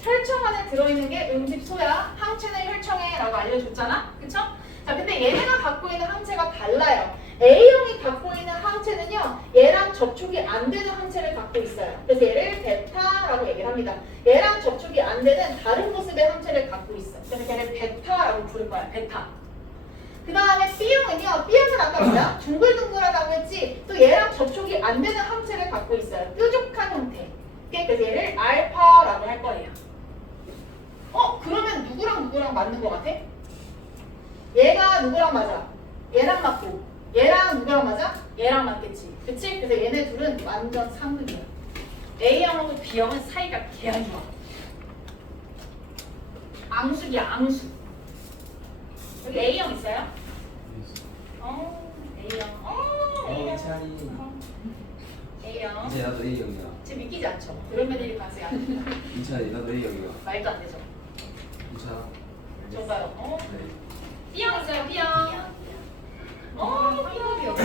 혈청 안에 들어있는 게 응집소야. 항체는 혈청에 라고 알려줬잖아. 그쵸? 자, 근데 얘네가 갖고 있는 항체가 달라요. A형이 갖고 있는 항체는요, 얘랑 접촉이 안 되는 항체를 갖고 있어요. 그래서 얘를 베타라고 얘기를 합니다. 얘랑 접촉이 안 되는 다른 모습의 항체를 갖고 있어. 그래서 걔를 베타라고 부를 거야. 베타. 그 다음에 B형은요, B형은 아까 뭐야? 둥글둥글하다고 했지? 또 얘랑 접촉이 안 되는 항체를 갖고 있어요. 뾰족한 형태. 그래서 얘를 알파라고 할 거예요. 그러면 누구랑 맞는 것 같아? 얘가 누구랑 맞아? 얘랑 맞고 얘랑 누구랑 맞아? 얘랑 맞겠지. 그치? 그래서 얘네 둘은 완전 상극이야. A형하고 B형은 사이가 개 안 좋아. 앙숙이야, 앙숙. 여기 A형 있어요? 있어. A형. A형. 차이. A형. 이제 나도 A형이야. 지금 믿기지 않죠? 그런 애들이 가능성이 안 된다. 인찬이 나도 A형이야. 말도 안 되죠. 인찬아. 정가요. 네. B형 있어요, B형. B형이요.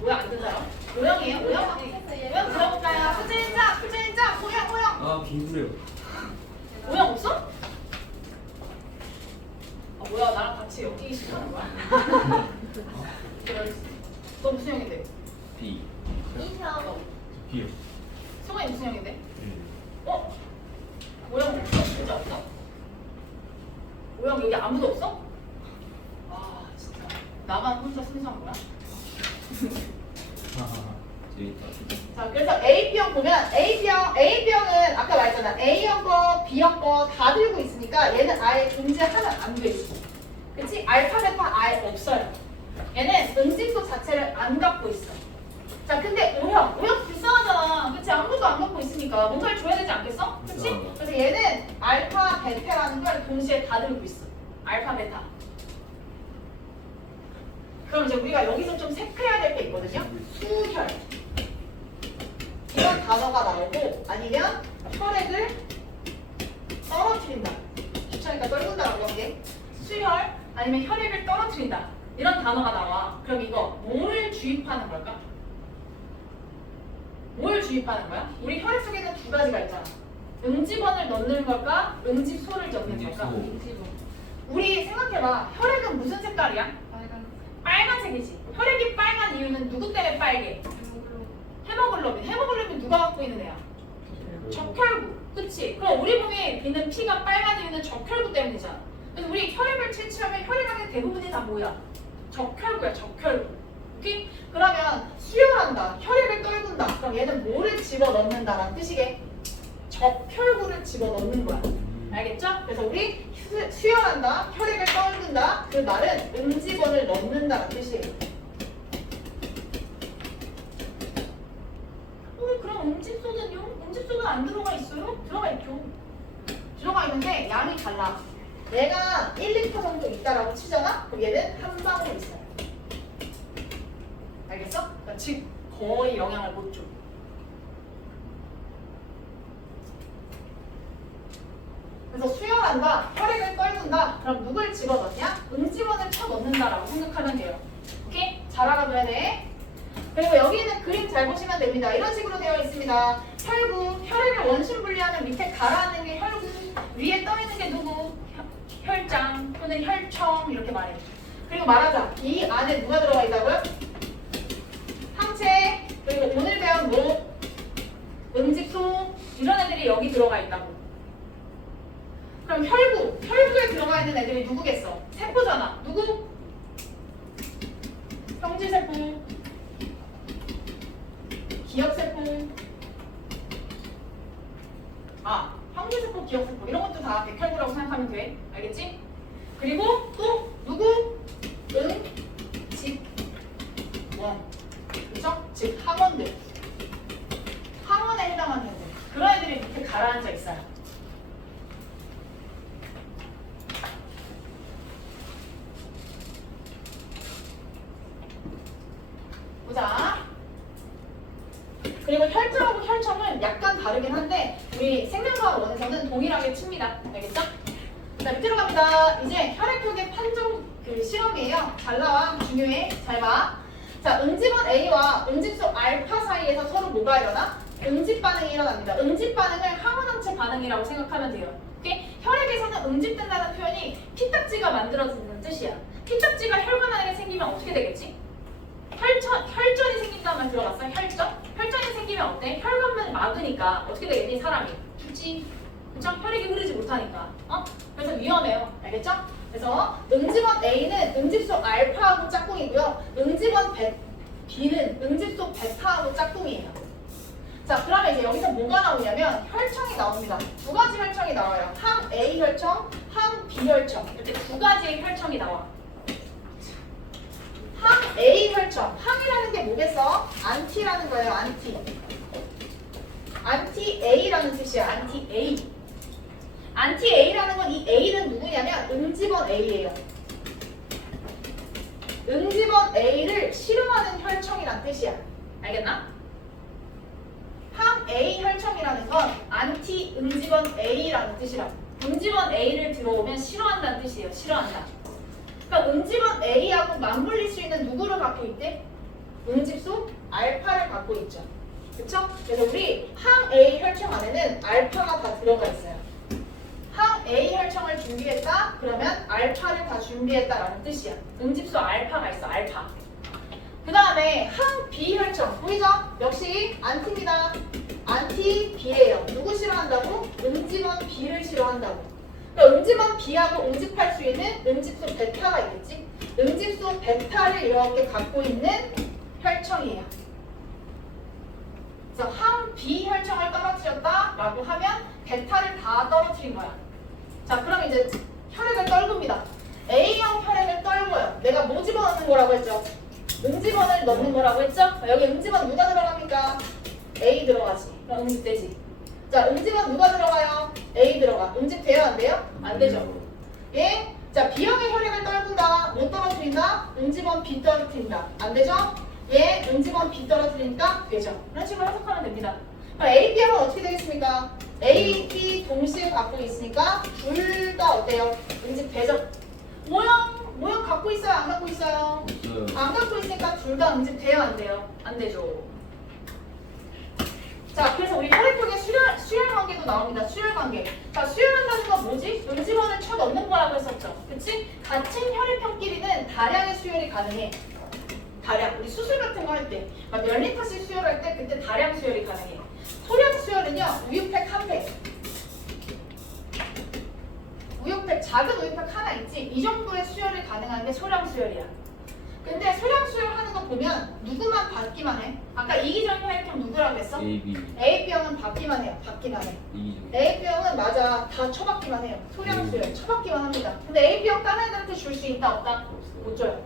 뭐야, 안 된 사람? O형이에요? O형 들어볼까요? 후진자, O형. 아 비브레요. O형 없어? 아, 뭐야, 나랑 같이 엮이기 싫다는 거야? 너 무슨 형인데? B. 너. B요. 성환이 무슨 형인데? 음. O형 없어? 진짜 없어? O형 여기 아무도 없어? 아, 진짜. 나만 혼자 순수한 거야? 재밌다. 자, 그래서 AB형 보면 AB형은 아까 말했잖아. A형 거, B형 거 다 들고 있으니까 얘는 아예 존재하면 안 돼 있어. 그치? 알파, 베타 아예 없어요. 얘는 응집소 자체를 안 갖고 있어. 자, 근데 O형 불쌍하잖아. 그치? 아무것도 안 갖고 있으니까 뭔가를 줘야 되지 않겠어? 그치? 불쌍하다. 그래서 얘는 알파, 베타라는 걸 동시에 다 들고 있어. 알파, 베타. 그럼 이제 우리가 여기서 좀 체크해야 될 게 있거든요. 수혈. 이런 단어가 나오고 아니면 혈액을 떨어뜨린다. 귀찮으니까 떨군다라고 한 게. 수혈 아니면 혈액을 떨어뜨린다. 이런 단어가 나와. 그럼 이거 뭘 주입하는 걸까? 뭘 주입하는 거야? 우리 혈액 속에는 두 가지가 있잖아. 응집원을 넣는 걸까? 응집소를 넣는 걸까? 우리 생각해봐. 혈액은 무슨 색깔이야? 빨간색이지. 혈액이 빨간 이유는 누구 때문에 빨개? 헤모글로빈 누가 갖고 있는 애야? 적혈구. 그치? 그럼 우리 몸에 있는 피가 빨간 이유는 적혈구 때문이잖아. 그래서 우리 혈액을 채취하면 혈액 안에 대부분이 다 뭐야? 적혈구야, 적혈구. 오케이? 그러면 수혈한다, 혈액을 떨군다. 그럼 얘는 뭐를 집어넣는다라는 뜻이게? 적혈구를 집어넣는 거야. 알겠죠? 그래서 우리 수혈한다, 혈액을 떨군다. 그 말은 응집원을 넣는다라는 뜻이에요. 그럼 응집소는요? 응집소는 안 들어가 있어요? 들어가 있죠. 들어가 있는데 양이 달라. 얘가 1리터 정도 있다라고 치잖아? 그럼 얘는 한 방울 있어요. 알겠어? 그러니까 즉 거의 영향을 못 줘. 그래서 수혈한다, 혈액을 떨군다. 그럼 누굴 집어넣냐? 응집원을 쳐넣는다라고 생각하면 돼요. 오케이? 잘 알아둬야 돼. 그리고 여기는 그림 잘 보시면 됩니다. 이런 식으로 되어 있습니다. 혈구, 혈액을 원심 분리하면 밑에 가라앉는 게 혈구, 위에 떠 있는 게 누구? 혈장 또는 혈청 이렇게 말해. 그리고 말하자. 이 안에 누가 들어가 있다고요? 항체, 그리고 오늘 배운 목, 응집소 이런 애들이 여기 들어가 있다고. 그럼 혈구에 들어가 있는 애들이 누구겠어? 세포잖아. 누구? 형질세포, 기억세포, 형질세포, 기억세포 이런 것도 다 백혈구라고 생각하면 돼. 알겠지? 그리고 또 누구? 집원. 그죠? 즉 항원들. 항원에 해당하는 애들. 그런 애들이 밑에 가라앉아 있어요. 보자. 그리고 혈증하고 혈청은 약간 다르긴 한데 우리 생명과학 원에서는 동일하게 칩니다. 알겠죠? 자, 밑으로 갑니다. 이제 혈액표계 판정 그 실험이에요. 잘 나와. 중요해. 잘 봐. 자, 응집원 A와 응집소 알파 사이에서 서로 뭐가 일어나? 응집 반응이 일어납니다. 응집 반응을 항원항체 반응이라고 생각하면 돼요. 오케이? 혈액에서는 응집된다는 표현이 피딱지가 만들어지는 뜻이야. 피딱지가 혈관 안에 생기면 어떻게 되겠지? 혈전이 생긴다는 말 들어봤어? 혈전이 생기면 어때? 혈관을 막으니까 어떻게 되겠니? 사람이 죽지. 그쵸? 혈액이 흐르지 못하니까. 그래서 위험해요. 알겠죠? 그래서 응집원 A는 응집소 알파하고 짝꿍이고요. 응집원 B는 응집소 베타하고 짝꿍이에요. 자, 그러면 이제 여기서 뭐가 나오냐면 혈청이 나옵니다. 두 가지 혈청이 나와요. 항 A 혈청, 항 B 혈청. 이렇게 두 가지의 혈청이 나와. 항 A 혈청. 항이라는 게 뭐겠어? 안티라는 거예요. 안티. 안티 A라는 뜻이야. 안티 A. 안티 A라는 건 이 A는 누구냐면 응집원 A예요. 응집원 A를 싫어하는 혈청이란 뜻이야. 알겠나? A 혈청이라는 건 안티 응집원 A라는 뜻이라고. 응집원 A를 들어오면 싫어한다는 뜻이에요. 싫어한다. 그러니까 응집원 A하고 맞물릴 수 있는 누구를 갖고 있대? 응집소 알파를 갖고 있죠. 그쵸? 그래서 우리 항 A 혈청 안에는 알파가 다 들어가 있어요. 항 A 혈청을 준비했다? 그러면 알파를 다 준비했다라는 뜻이야. 응집소 알파가 있어. 알파. 그 다음에 항 B 혈청 보이죠? 역시 안티입니다. 안티 B예요. 누구 싫어한다고? 응집원 B를 싫어한다고. 그러니까 응집원 B하고 응집할 수 있는 응집소 베타가 있겠지? 응집소 베타를 이렇게 갖고 있는 혈청이에요. 그래서 항 B 혈청을 떨어뜨렸다라고 하면 베타를 다 떨어뜨린 거야. 자, 그럼 이제 혈액을 떨굽니다. A형 혈액을 떨고요. 내가 뭐 집어넣는 거라고 했죠? 응집원을 넣는 거라고 했죠? 여기 응집원 누가 들어갑니까? A 들어가지. 그럼 응집되지. 자, 응집원 누가 들어가요? A 들어가. 응집돼요? 안 돼요? 안 되죠. 예? 자, B형의 혈액을 떨군다. 못 떨어뜨린다? 응집원 B 떨어뜨린다. 안 되죠? 예? 응집원 B 떨어뜨리니까 되죠. 그런 식으로 해석하면 됩니다. 그럼 A, B형은 어떻게 되겠습니까? A, B 동시에 갖고 있으니까 둘 다 어때요? 응집되죠? 모형 갖고 있어요? 안 갖고 있어요? 없어요. 안 갖고 있으니까 둘 다 응집돼요? 안 돼요? 안 되죠. 자, 그래서 우리 혈액 쪽에 수열 관계도 나옵니다. 수열 관계. 자, 수열한다는 건 뭐지? 응집원을 쳐 넣는 거라고 했었죠. 그치? 같은 혈액형끼리는 다량의 수열이 가능해. 다량. 우리 수술 같은 거 할 때, 막 몇 리터씩 수열할 때 그때 다량 수열이 가능해. 소량 수열은요, 우유팩 한 팩. 우유팩, 작은 우유팩 하나 있지? 이 정도의 수열이 가능한 게 소량 수열이야. 근데 소량 수열하는 거 보면 누구만 받기만 해? 아까 이기적인 혈액형 누구라고 했어? A, B. AB형은 받기만 해요. 받기만 해. 이기죠. AB형은 맞아. 다 쳐받기만 해요. 소량 수열 쳐받기만 합니다. 근데 AB형 다른 애들한테 줄 수 있다 없다? 못 줘요.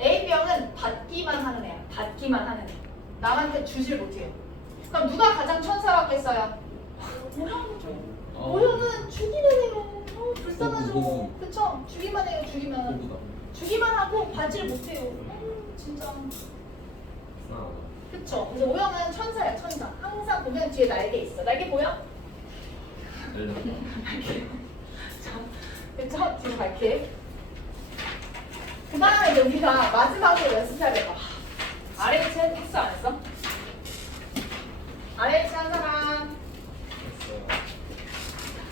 AB형은 받기만 하는 애야. 받기만 하는 애. 남한테 주질 못해요. 그럼 누가 가장 천사라고 했어요? 모형이죠. 모형은 주기만 해요. 불쌍하죠. 그쵸? 주기만 해요. 주기만. 호구다. 주기만 하고 받지를 못해요. 진짜. 그쵸? 그래서 모형은 천사야. 천사. 항상 보면 뒤에 날개 있어. 날개 보여? 자, 그쵸? 뒤로 갈게. 그 다음에 이제 우리가 마지막으로 연습해야 될 거. RH 했어? 안 했어? RH 한 사람.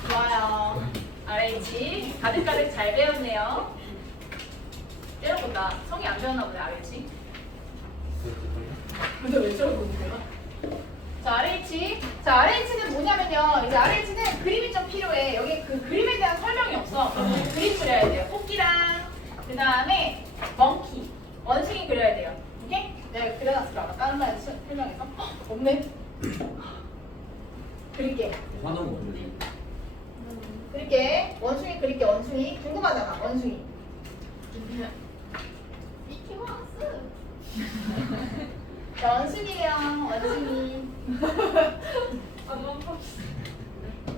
좋아요. RH. 가득가득 잘 배웠네요. 때려본다. 성이 안 배웠나 보네, RH. 근데 왜 쩔어보는 거야? 자, RH. 자, RH는 뭐냐면요. 이제 RH는 그림이 좀 필요해. 여기 그 그림에 대한 설명이 없어. 그럼 우리 그림 그려야 돼요. 토끼랑, 그 다음에 멍키. 원숭이 그려야 돼요. 오케이? 내가 그려놨을 아까 다른 날 설명해서. 헉, 없네. 그릴게. 화난 거 그래. 그릴게. 원숭이 그릴게. 원숭이. 궁금하잖아. 원숭이. 미키 마우스. 자, 원숭이랑 원숭이.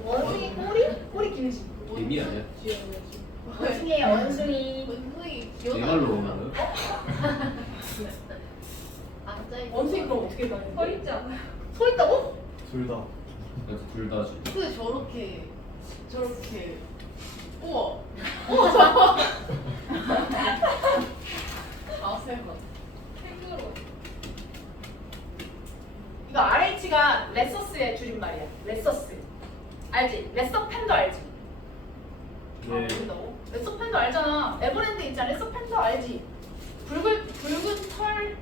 원숭이 꼬리? 꼬리 길지. 개미 아니야? 원숭이에요. 원숭이. 원숭이 내 말로 오나요? 앉아있고 원숭이 그럼 어떻게 가는 서 거야? 있지 않아요? 서 있다고? 둘 다. 그래서 둘다 주. 근데 저렇게 우와 아 세번 캥거루 이거 RH가 레서스의 줄임말이야. 레서스. 알지? 레서 팬더 알지? 네. 모른다고? 레서 팬더 알잖아. 에버랜드 있잖아. 레서 팬더 알지? 붉은 털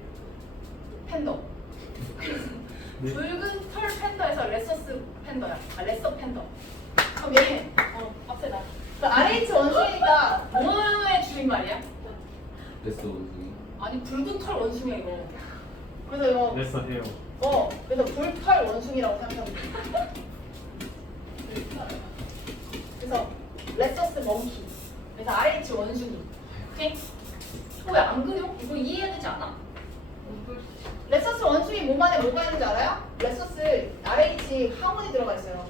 팬더. 네. 붉은 털 팬더에서 레서스 팬더야. 아, 레서 팬더. 그럼 얘, 빡세다. RH 원숭이니까 뭐의 줄임말이야? 됐어 원숭이. 아니, 붉은 털 원숭이야, 이거. 그래서 이거, 됐어 해요. 그래서 불털 원숭이라고 생각하면 돼. 그래서 레서스 멍키. 그래서 RH 원숭이. 오케이? 왜 안 그려? 이거 이해해야 되지 않아? 레서스 원숭이 몸 안에 뭐가 있는지 알아요? 레서스 RH 항원이 들어가 있어요.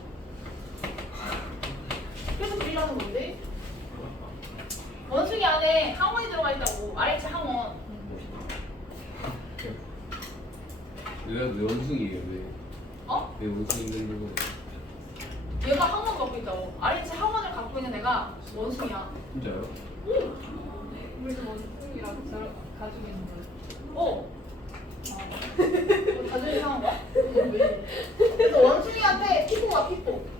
그래서 그리라는 건데. 원숭이 안에 항원이 들어가 있다고. RH 항원. 왜 원숭이에요 왜? 어? 왜 원숭이 흔들고? 얘가 항원 갖고 있다고. RH 항원을 갖고 있는 애가 원숭이야. 진짜요? 우리도 원숭이랑 가지고 있는 거예요. 어. 자존심 상한 거야? 그래서 원숭이한테 피뽀가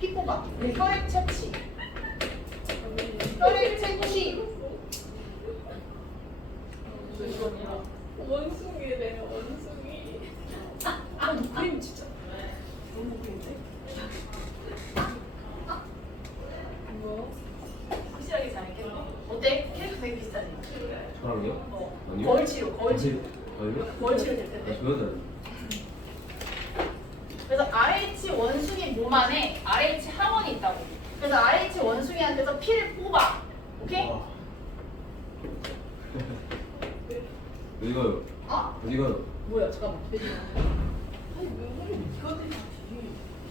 피뽀가 혈액 채취. 혈액 채취. 원숭이래 원숭이. 아, 너 그림 진짜. 너무 그림인데? 뭐? 확실하게 잘했겠어? 어때? 캐릭터 되게 비슷하지? 저랑요? 어. 아니요. 거울 치료. 아니요? 거울 치료 될 아, 텐데. 저는 그래서 RH 원숭이 몸 안에 RH 항원이 있다고. 그래서 RH 원숭이한테서 피를 뽑아. 오케이? 와. 어디 가요? 어? 어디 가요? 뭐야? 잠깐만. 아니 왜 그래? 이거는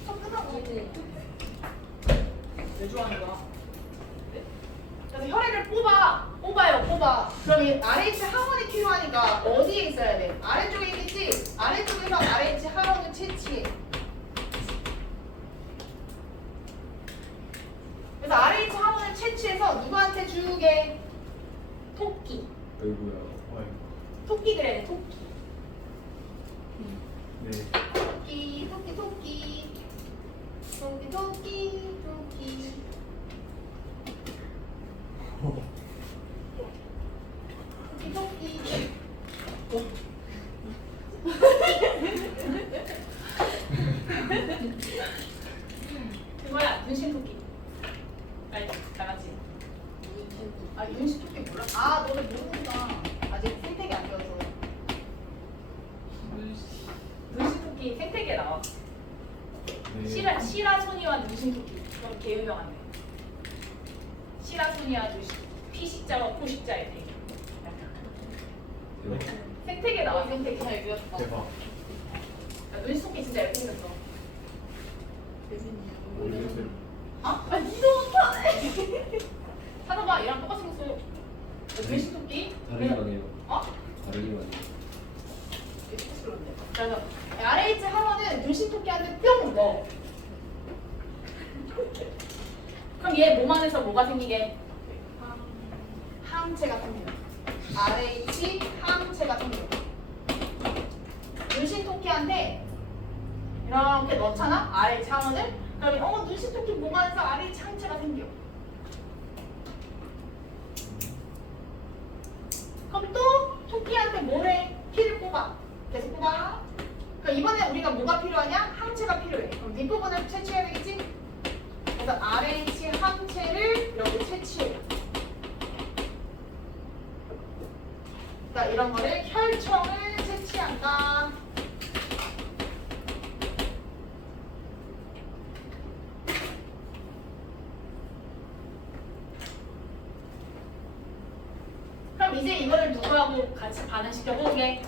수업 끝나고 왜 좋아하는 거야? 그래서 혈액을 뽑아. 그럼 이 RH 항원이 필요하니까 어디에 있어야 돼? 아래쪽에 있겠지? 아래쪽에서 RH 항원을 채취해. 그래서 RH 항원을 채취해서 누구한테 주게? 토끼. 아이고야. 아이고. 토끼 그래야 돼, 토끼. 네. 토끼. 그거야, 눈신 토끼. 알지? 다 같이. 아, 눈신 토끼 몰라? 아, 너네 모르는구나. 아직 생태계 안 배워서. 눈신 토끼 생태계에 나와. 네. 시라소니와 눈신토끼. 그럼 개 유명한데. 시라소니와 눈신. 피식자와 포식자의 대. 대박. 생태계 나와, 생태계. 잘 배웠다. 대박. 야, 눈신토끼 진짜 예쁘게 생겼어. 모르겠어요. 아? 아, 니도 못하네. 찾아봐, 얘랑 똑같이 생겼어. 눈신토끼. 다르기만 해요. 어? 다르기만 해요. 그래서 RH 항원은 눈신토끼한테 뿅 넣어. 그럼 얘 몸 안에서 뭐가 생기게? 항체가 생겨. RH 항체가 생겨. 눈신토끼한테 이렇게 넣잖아? RH 항원을. 그러면 눈신토끼 몸 안에서 RH 항체가 생겨. 그럼 또 토끼한테 뭐래? 피를 뽑아. 계속 뽑아. 그럼 이번에 우리가 뭐가 필요하냐? 항체가 필요해. 그럼 뒷부분을 채취해야 되겠지? 그래서 RH 항체를 이렇게 채취해. 자, 이런 거를 혈청을 채취한다. 그럼 이제 이거를 누구하고 같이 반응시켜 보게?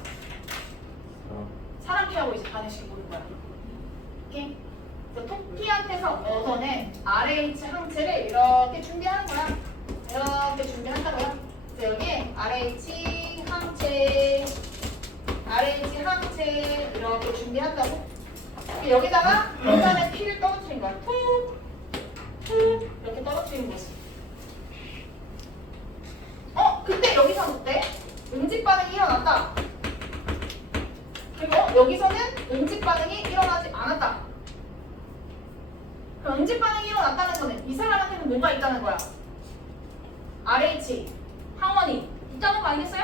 사람 피하고 이제 반응시켜 보는 거야. 오케이? 그래서 토끼한테서 얻어낸 RH 항체를 이렇게 준비하는 거야. 이렇게 준비한다고요. 그래서 여기에 RH 항체 이렇게 준비한다고. 여기다가 인간의 피를 떨어뜨린 거야. 툭 이렇게 떨어뜨리는 거지. 근데 여기서는 어때? 응집 반응이 일어났다. 그리고 여기서는 응집 반응이 일어나지 않았다. 그럼 응집 반응이 일어났다는 거는 이 사람한테는 뭐가 있다는 거야? RH 항원이 있다는 거 아니겠어요?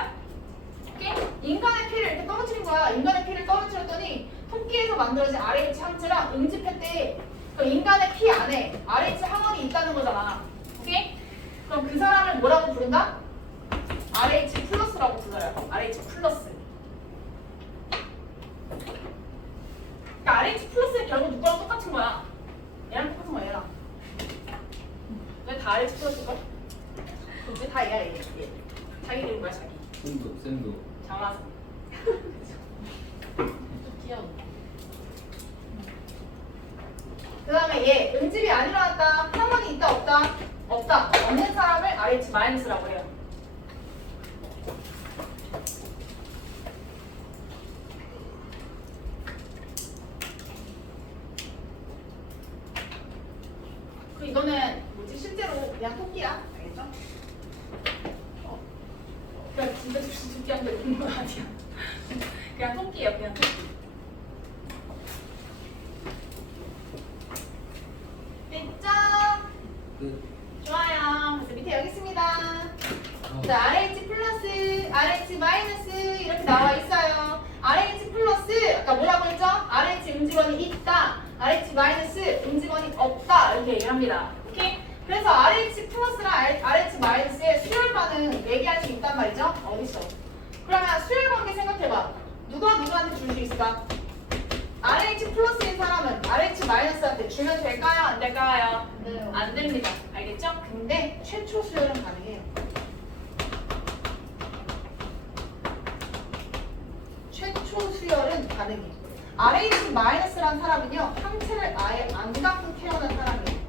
오케이? 인간의 피를 이렇게 떨어뜨린 거야. 인간의 피를 떨어뜨렸더니 토끼에서 만들어진 RH 항체랑 응집했대. 그럼 인간의 피 안에 RH 항원이 있다는 거잖아. 오케이? 그럼 그 사람을 뭐라고 부른다? RH 플러스라고 불러요. RH 플러스. 그러니까 RH 플러스는 결국 누구랑 똑같은 거야? 얘랑 똑같은 거야, 얘랑. 왜 다 RH 플러스일까? 왜 다 얘야, 얘. 자기 이름 뭐야, 자기? 쌤도. 장화선. 좀 귀여워. 그 다음에 얘 응집이 안 일어났다. 항원이 있다, 없다? 없다. 없는 사람을 RH 마이너스라고 해요. 그 이거는 뭐지 실제로 그냥 토끼야. 알겠죠? 그냥 진짜 토끼한테 그런 거 아니야. 그냥 토끼예요. 그냥 토끼. 됐죠? 끝. 좋아요. 그래서 밑에 여기 있습니다. 자, RH 플러스, RH 마이너스 이렇게 나와 있어요. RH 플러스 아까 뭐라고 했죠? RH 음직원이 있다. RH 마이너스 음직원이 없다. 이렇게 얘기를 합니다. 오케이? 그래서 RH 플러스랑 RH 마이너스의 수열 반응 얘기할 수 있단 말이죠. 어딨어? 그러면 수열 관계 생각해봐. 누가 누구한테 줄 수 있을까? RH 플러스인 사람은 RH 마이너스한테 주면 될까요? 안 될까요? 네. 안 됩니다. 알겠죠? 근데 최초 수열은 가능해요. 최초 수열은 가능해요. RH 마이너스란 사람은요, 항체를 아예 안 갖고 태어난 사람이에요.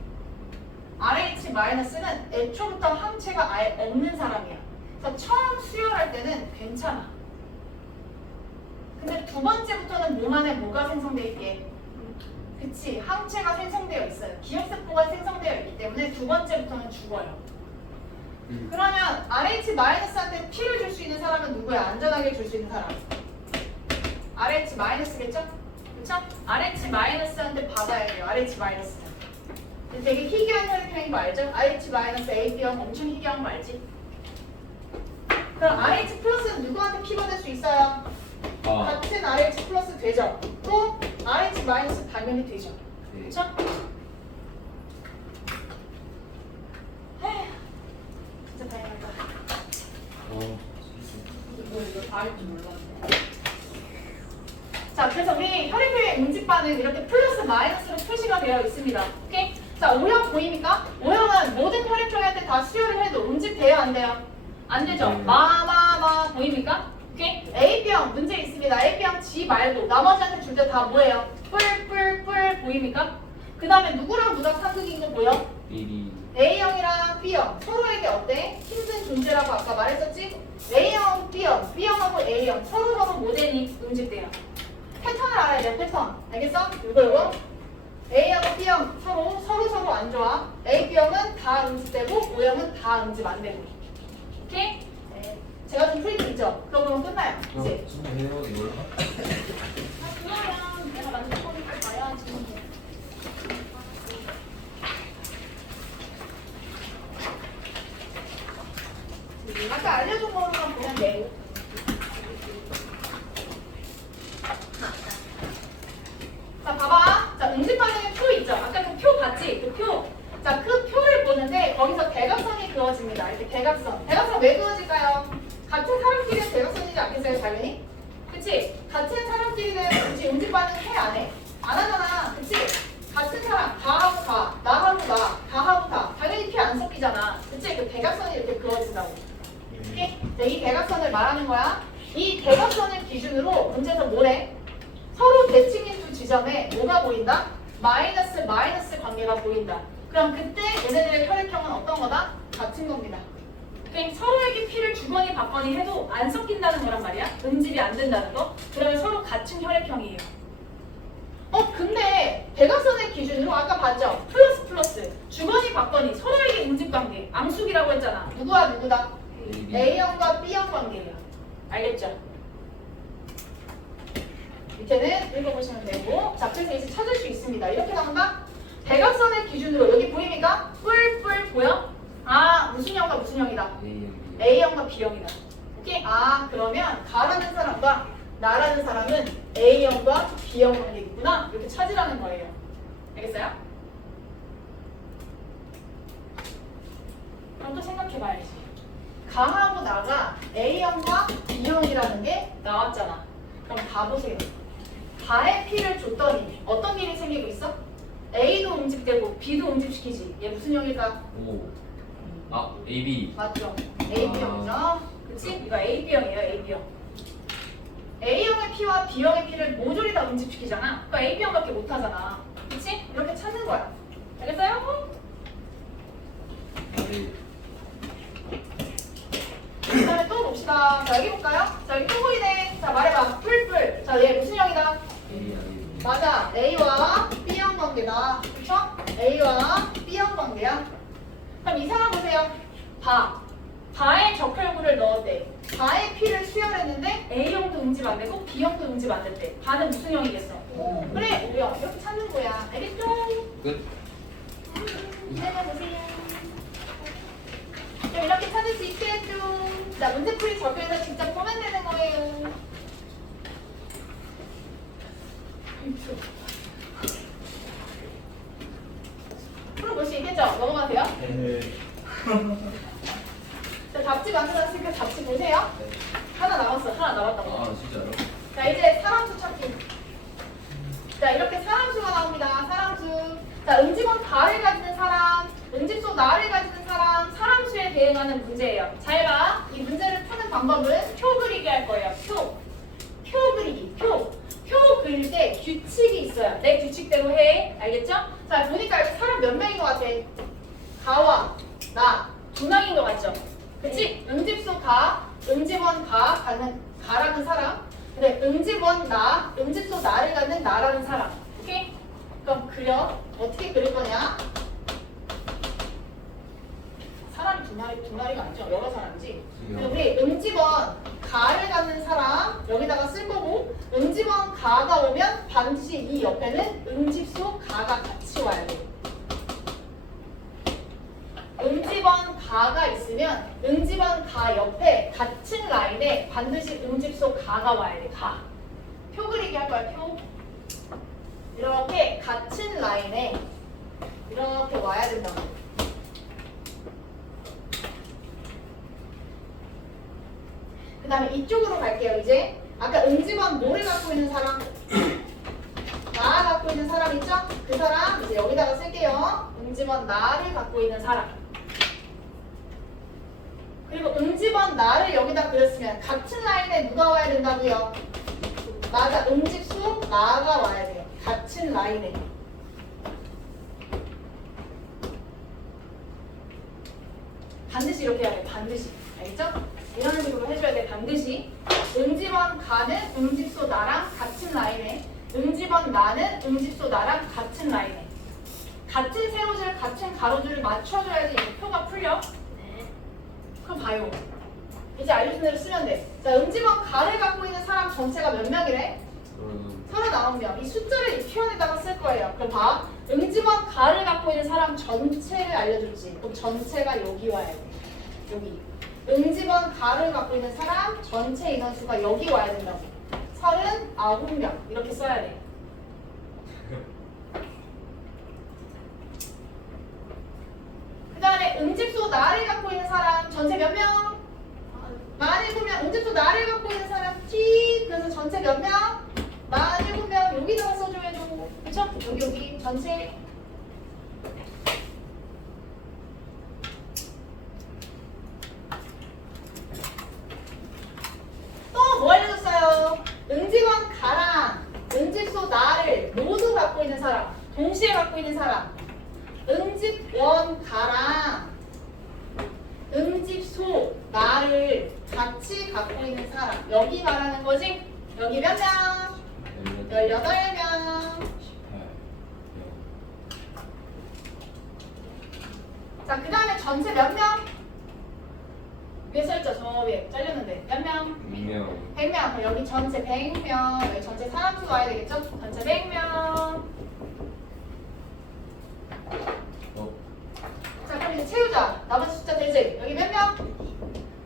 RH 마이너스는 애초부터 항체가 아예 없는 사람이야. 그래서 처음 수열할 때는 괜찮아. 근데 두 번째부터는 몸 안에 뭐가 생성되어 있게? 그치, 항체가 생성되어 있어요. 기억세포가 생성되어 있기 때문에 두 번째부터는 죽어요. 그러면 RH 마이너스한테 P를 줄 수 있는 사람은 누구야? 안전하게 줄 수 있는 사람. RH 마이너스겠죠? 그쵸? RH 마이너스한테 받아야 돼요. RH 마이너스. 되게 희귀한 혈액형인 거 알죠? RH 마이너스 AB형 엄청 희귀한 거 알지? 그럼 RH 플러스는 누구한테 P 받을 수 있어요? 아. 같은 RH 플러스 되죠? 또 RH 마이너스 당연히 되죠? 네. 그쵸? 에휴, 진짜 다행이다. 이거 다 할 줄 몰랐네. 자, 그래서 우리 혈액형의 응집반은 이렇게 플러스 마이너스로 표시가 되어 있습니다. 오케이? 자, O형 보입니까? O형은 모든 혈액형한테 다 수혈을 해도 응집돼요, 안 돼요? 안 되죠? 네. 마마마 보입니까? 오케이? A형 문제 있습니다. A형 G 말고 나머지한테 줄 때 다 뭐예요? 뿔뿔뿔 보입니까? 그 다음에 누구랑 누가 상극인 거 보여? 미리. A형이랑 B형 서로에게 어때? 힘든 존재라고 아까 말했었지? A형, B형, B형하고 A형 서로 모델이 응집돼요. 패턴을 알아야 돼요. 패턴. 알겠어? 이거 A형, B형 서로 안 좋아. A, B형은 다 응집되고 O형은 다 응집 안 되고. 오케이? 네. 제가 좀 프리드 있죠? 그러면 끝나요. 이제. 좀 해요 이거. 그러면 내가 만든 거니까 봐야지. 아까 알려준 거로만 보면 돼. 자, 봐봐. 자, 응집 반응의 표 있죠? 아까 그 표 봤지? 그 표. 자, 그 표를 보는데 거기서 대각선이 그어집니다. 이렇게 대각선. 대각선 왜 그어질까요? 같은 사람끼리는 대각선이지 않겠어요, 당연히? 그치? 같은 사람끼리는 굳이 응집 반응 해, 안 해? 안 하잖아. 그치? 같은 사람, 다 하고 다, 나 하고 나, 다 하고 다. 당연히 피 안 섞이잖아. 그치? 그 대각선이 이렇게 그어진다고. 오케이? 자, 이 대각선을 말하는 거야. 이 대각선을 기준으로 문제에서 뭐래? 서로 대칭인 두 지점에 뭐가 보인다? 마이너스 마이너스 관계가 보인다. 그럼 그때 얘네들의 혈액형은 어떤 거다? 같은 겁니다. 그러니까 서로에게 피를 주거니 받거니 해도 안 섞인다는 거란 말이야. 응집이 안 된다는 거. 그러면 서로 같은 혈액형이에요. 근데 대각선의 기준으로 아까 봤죠? 플러스 플러스 주거니 받거니 서로에게 응집 관계 앙숙이라고 했잖아. 누구와 누구다? A형과 B형 관계예요. 알겠죠? 밑에는 읽어보시면 되고. 자, 그래서 이제 찾을 수 있습니다. 이렇게 나온다? 대각선의 기준으로 여기 보입니까? 뿔뿔 보여? 아, 무슨 형과 무슨 형이다? A형과 B형이다. 오케이? 아, 그러면 가라는 사람과 나라는 사람은 A형과 B형 관계이구나. 이렇게 찾으라는 거예요. 알겠어요? 그럼 또 생각해봐야지. 가하고 나가 A형과 B형이라는 게 나왔잖아. 그럼 봐보세요. 가에 P를 줬더니 어떤 일이 생기고 있어? A도 응집되고 B도 응집시키지. 얘 무슨 형일까? 오. 아 AB. 맞죠? AB형이죠? 그치? 이거 AB형이에요. AB형. A형의 P와 B형의 P를 모조리 다 응집시키잖아. 그러니까 AB형밖에 못하잖아. 그치? 이렇게 찾는 거야. 알겠어요? 네. 그 다음에 또 봅시다. 자, 여기 볼까요? 자, 여기 또 보이네. 자, 말해봐. 뿔뿔. 자, 얘 무슨 형이다? AB. 맞아. A와 B형 관계다. 그쵸? A와 B형 관계. 그럼 이 사람 보세요. 바에 적혈구를 넣었대. 바의 피를 수혈했는데 A형도 응집 안 되고 B형도 응집 안 됐대. 바는 무슨 형이겠어? 그래, O형. 이렇게 찾는 거야. 알겠죠? 끝. 기다려보세요. 그럼 이렇게 찾을 수 있겠죠? 자, 문제풀이 적용해서 직접 보면 되는 거예요. 풀어볼 수 있겠죠? 넘어가세요. 네. 자, 답지 만들었으니까 답지 보세요. 하나 남았어. 하나 남았다고. 아 진짜요? 자, 이제 사람수 찾기. 자, 이렇게 사람수가 나옵니다. 사람수. 자, 응집원 가를 가지는 사람, 응집소 나를 가지는 사람, 사람수에 대응하는 문제예요. 잘 봐. 이 문제를 푸는 방법은 표 그리기 할 거예요. 표 그리기. 표 그릴 때 규칙이 있어요. 내 규칙대로 해. 알겠죠? 자, 보니까 여기 사람 몇 명인 것 같아? 가와 나 두 명인 것 같죠? 그치? 응집소 가, 응집원 가라는 사람. 근데 응집원 나, 응집소 나를 갖는 나라는 사람. 오케이? 그럼 그려. 어떻게 그릴 거냐? 사람이 두 마리가 아니죠? 여러 사람이지. 근데 우리 응집원 가를 갖는 사람 여기다가 쓸 거고, 응집원 가가 오면 반드시 이 옆에는 응집소 가가 같이 와야 돼. 응집원 가가 있으면 응집원 가 옆에 같은 라인에 반드시 응집소 가가 와야 돼. 가. 표 그리기 할 거야. 표. 이렇게 같은 라인에 이렇게 와야 된다고. 그 다음에 이쪽으로 갈게요. 이제 아까 응집원 뭐를 갖고 있는 사람? 나 갖고 있는 사람 있죠? 그 사람 이제 여기다가 쓸게요. 응집원 나를 갖고 있는 사람. 그리고 응집원 나를 여기다 그렸으면 같은 라인에 누가 와야 된다고요? 맞아. 응집소 나가 와야 돼요. 같은 라인에. 반드시 이렇게 해야 돼. 반드시. 알겠죠? 이런 식으로 해줘야 돼. 반드시. 응집원 가는 응집소 나랑 같은 라인에, 응집원 나는 응집소 나랑 같은 라인에. 같은 세로줄, 같은 가로줄을 맞춰줘야지 이 표가 풀려. 그럼 봐요. 이제 알려준 대로 쓰면 돼. 자, 응집원 가를 갖고 있는 사람 전체가 몇 명이래? 39명. 이 숫자를 이 표현에다가 쓸 거예요. 그럼 봐. 응집원 가를 갖고 있는 사람 전체를 알려줬지. 그럼 전체가 여기 와야 돼. 여기. 응집원 가를 갖고 있는 사람 전체 인원수가 여기 와야 된다고. 39명. 이렇게 써야 돼. 그 다음에 응집소 나를 갖고 있는 사람 전체 몇 명? 만일 보면 응집소 나를 갖고 있는 사람 T. 그래서 전체 몇 명? 47명. 여기다가 써줘야죠. 그쵸? 여기 전체. 또 뭐 알려줬어요? 응집원 가랑 응집소 나를 모두 갖고 있는 사람, 동시에 갖고 있는 사람. 응집원 가랑 응집소 나를 같이 갖고 있는 사람. 여기 말하는 거지? 여기 몇 명? 18명. 자, 그 다음에 전체 몇 명? 위에 써있죠? 저 위에 잘렸는데 몇 명? 100명. 100명. 그럼 여기 전체 100명. 여기 전체 사람수 와야 되겠죠? 전체 100명. 자, 그럼 이제 채우자. 나머지 숫자 되지? 여기 몇 명?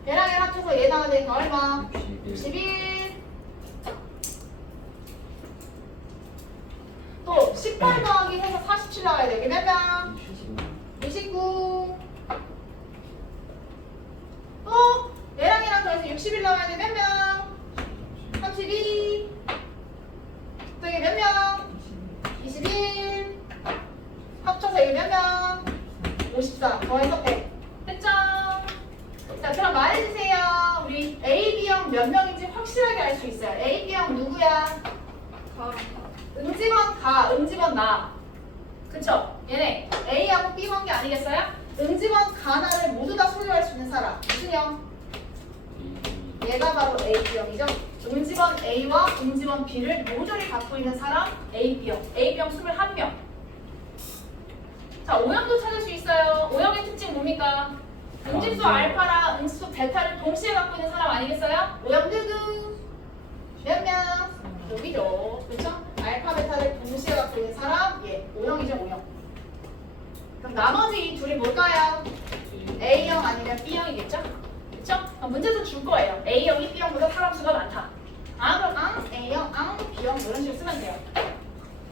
얘랑 얘랑 합쳐서 얘 나와야 되니까 얼마? 61. 또 18 더하기 해서 47 나와야 돼. 여기 몇 명? 29. 또 얘랑 얘랑 더해서 61 나와야 돼. 몇 명? 32. 또 이게 몇 명? 21. 합쳐서 이게 몇 명? 54. 더해서 100. 됐죠? 자, 그럼 말해주세요. 우리 A, B형 몇 명인지 확실하게 알 수 있어요. A, B형 누구야? 응집원 가, 응집원 나. 그쵸? 얘네 A하고 B 관계 아니겠어요? 응집원 가나를 모두 다 소유할 수 있는 사람. 무슨 형? 얘가 바로 A, B형이죠? 응집원 A와 응집원 B를 모조리 갖고 있는 사람 A, B형. A, B형 21명. 자, O형도 찾을 수 있어요. O형의 특징 뭡니까? 음집수 알파랑 음집수 베타를 동시에 갖고 있는 사람 아니겠어요? O형 누구? 몇 명? 여기죠. 그렇죠? 알파 베타를 동시에 갖고 있는 사람 예, O형이죠, O형. 그럼 나머지 이 둘이 뭘까요? A형 아니면 B형이겠죠? 그렇죠? 그럼 문제에서 줄 거예요. A형이 B형보다 사람 수가 많다. 그럼 A형, B형 이런 식으로 쓰면 돼요.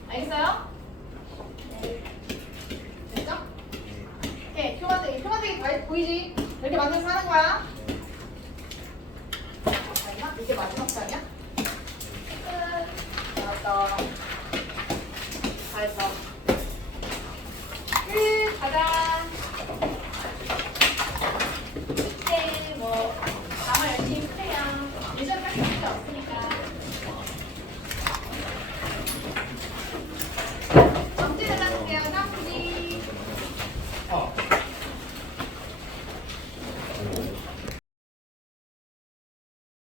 알겠어요? 네. 됐죠? 오케이, 표만들기 다 보이지? 이렇게 만들어서 하는 거야. 아니야? 이게 마지막 단이야? 잘했어. 잘했어. 끝! 가자.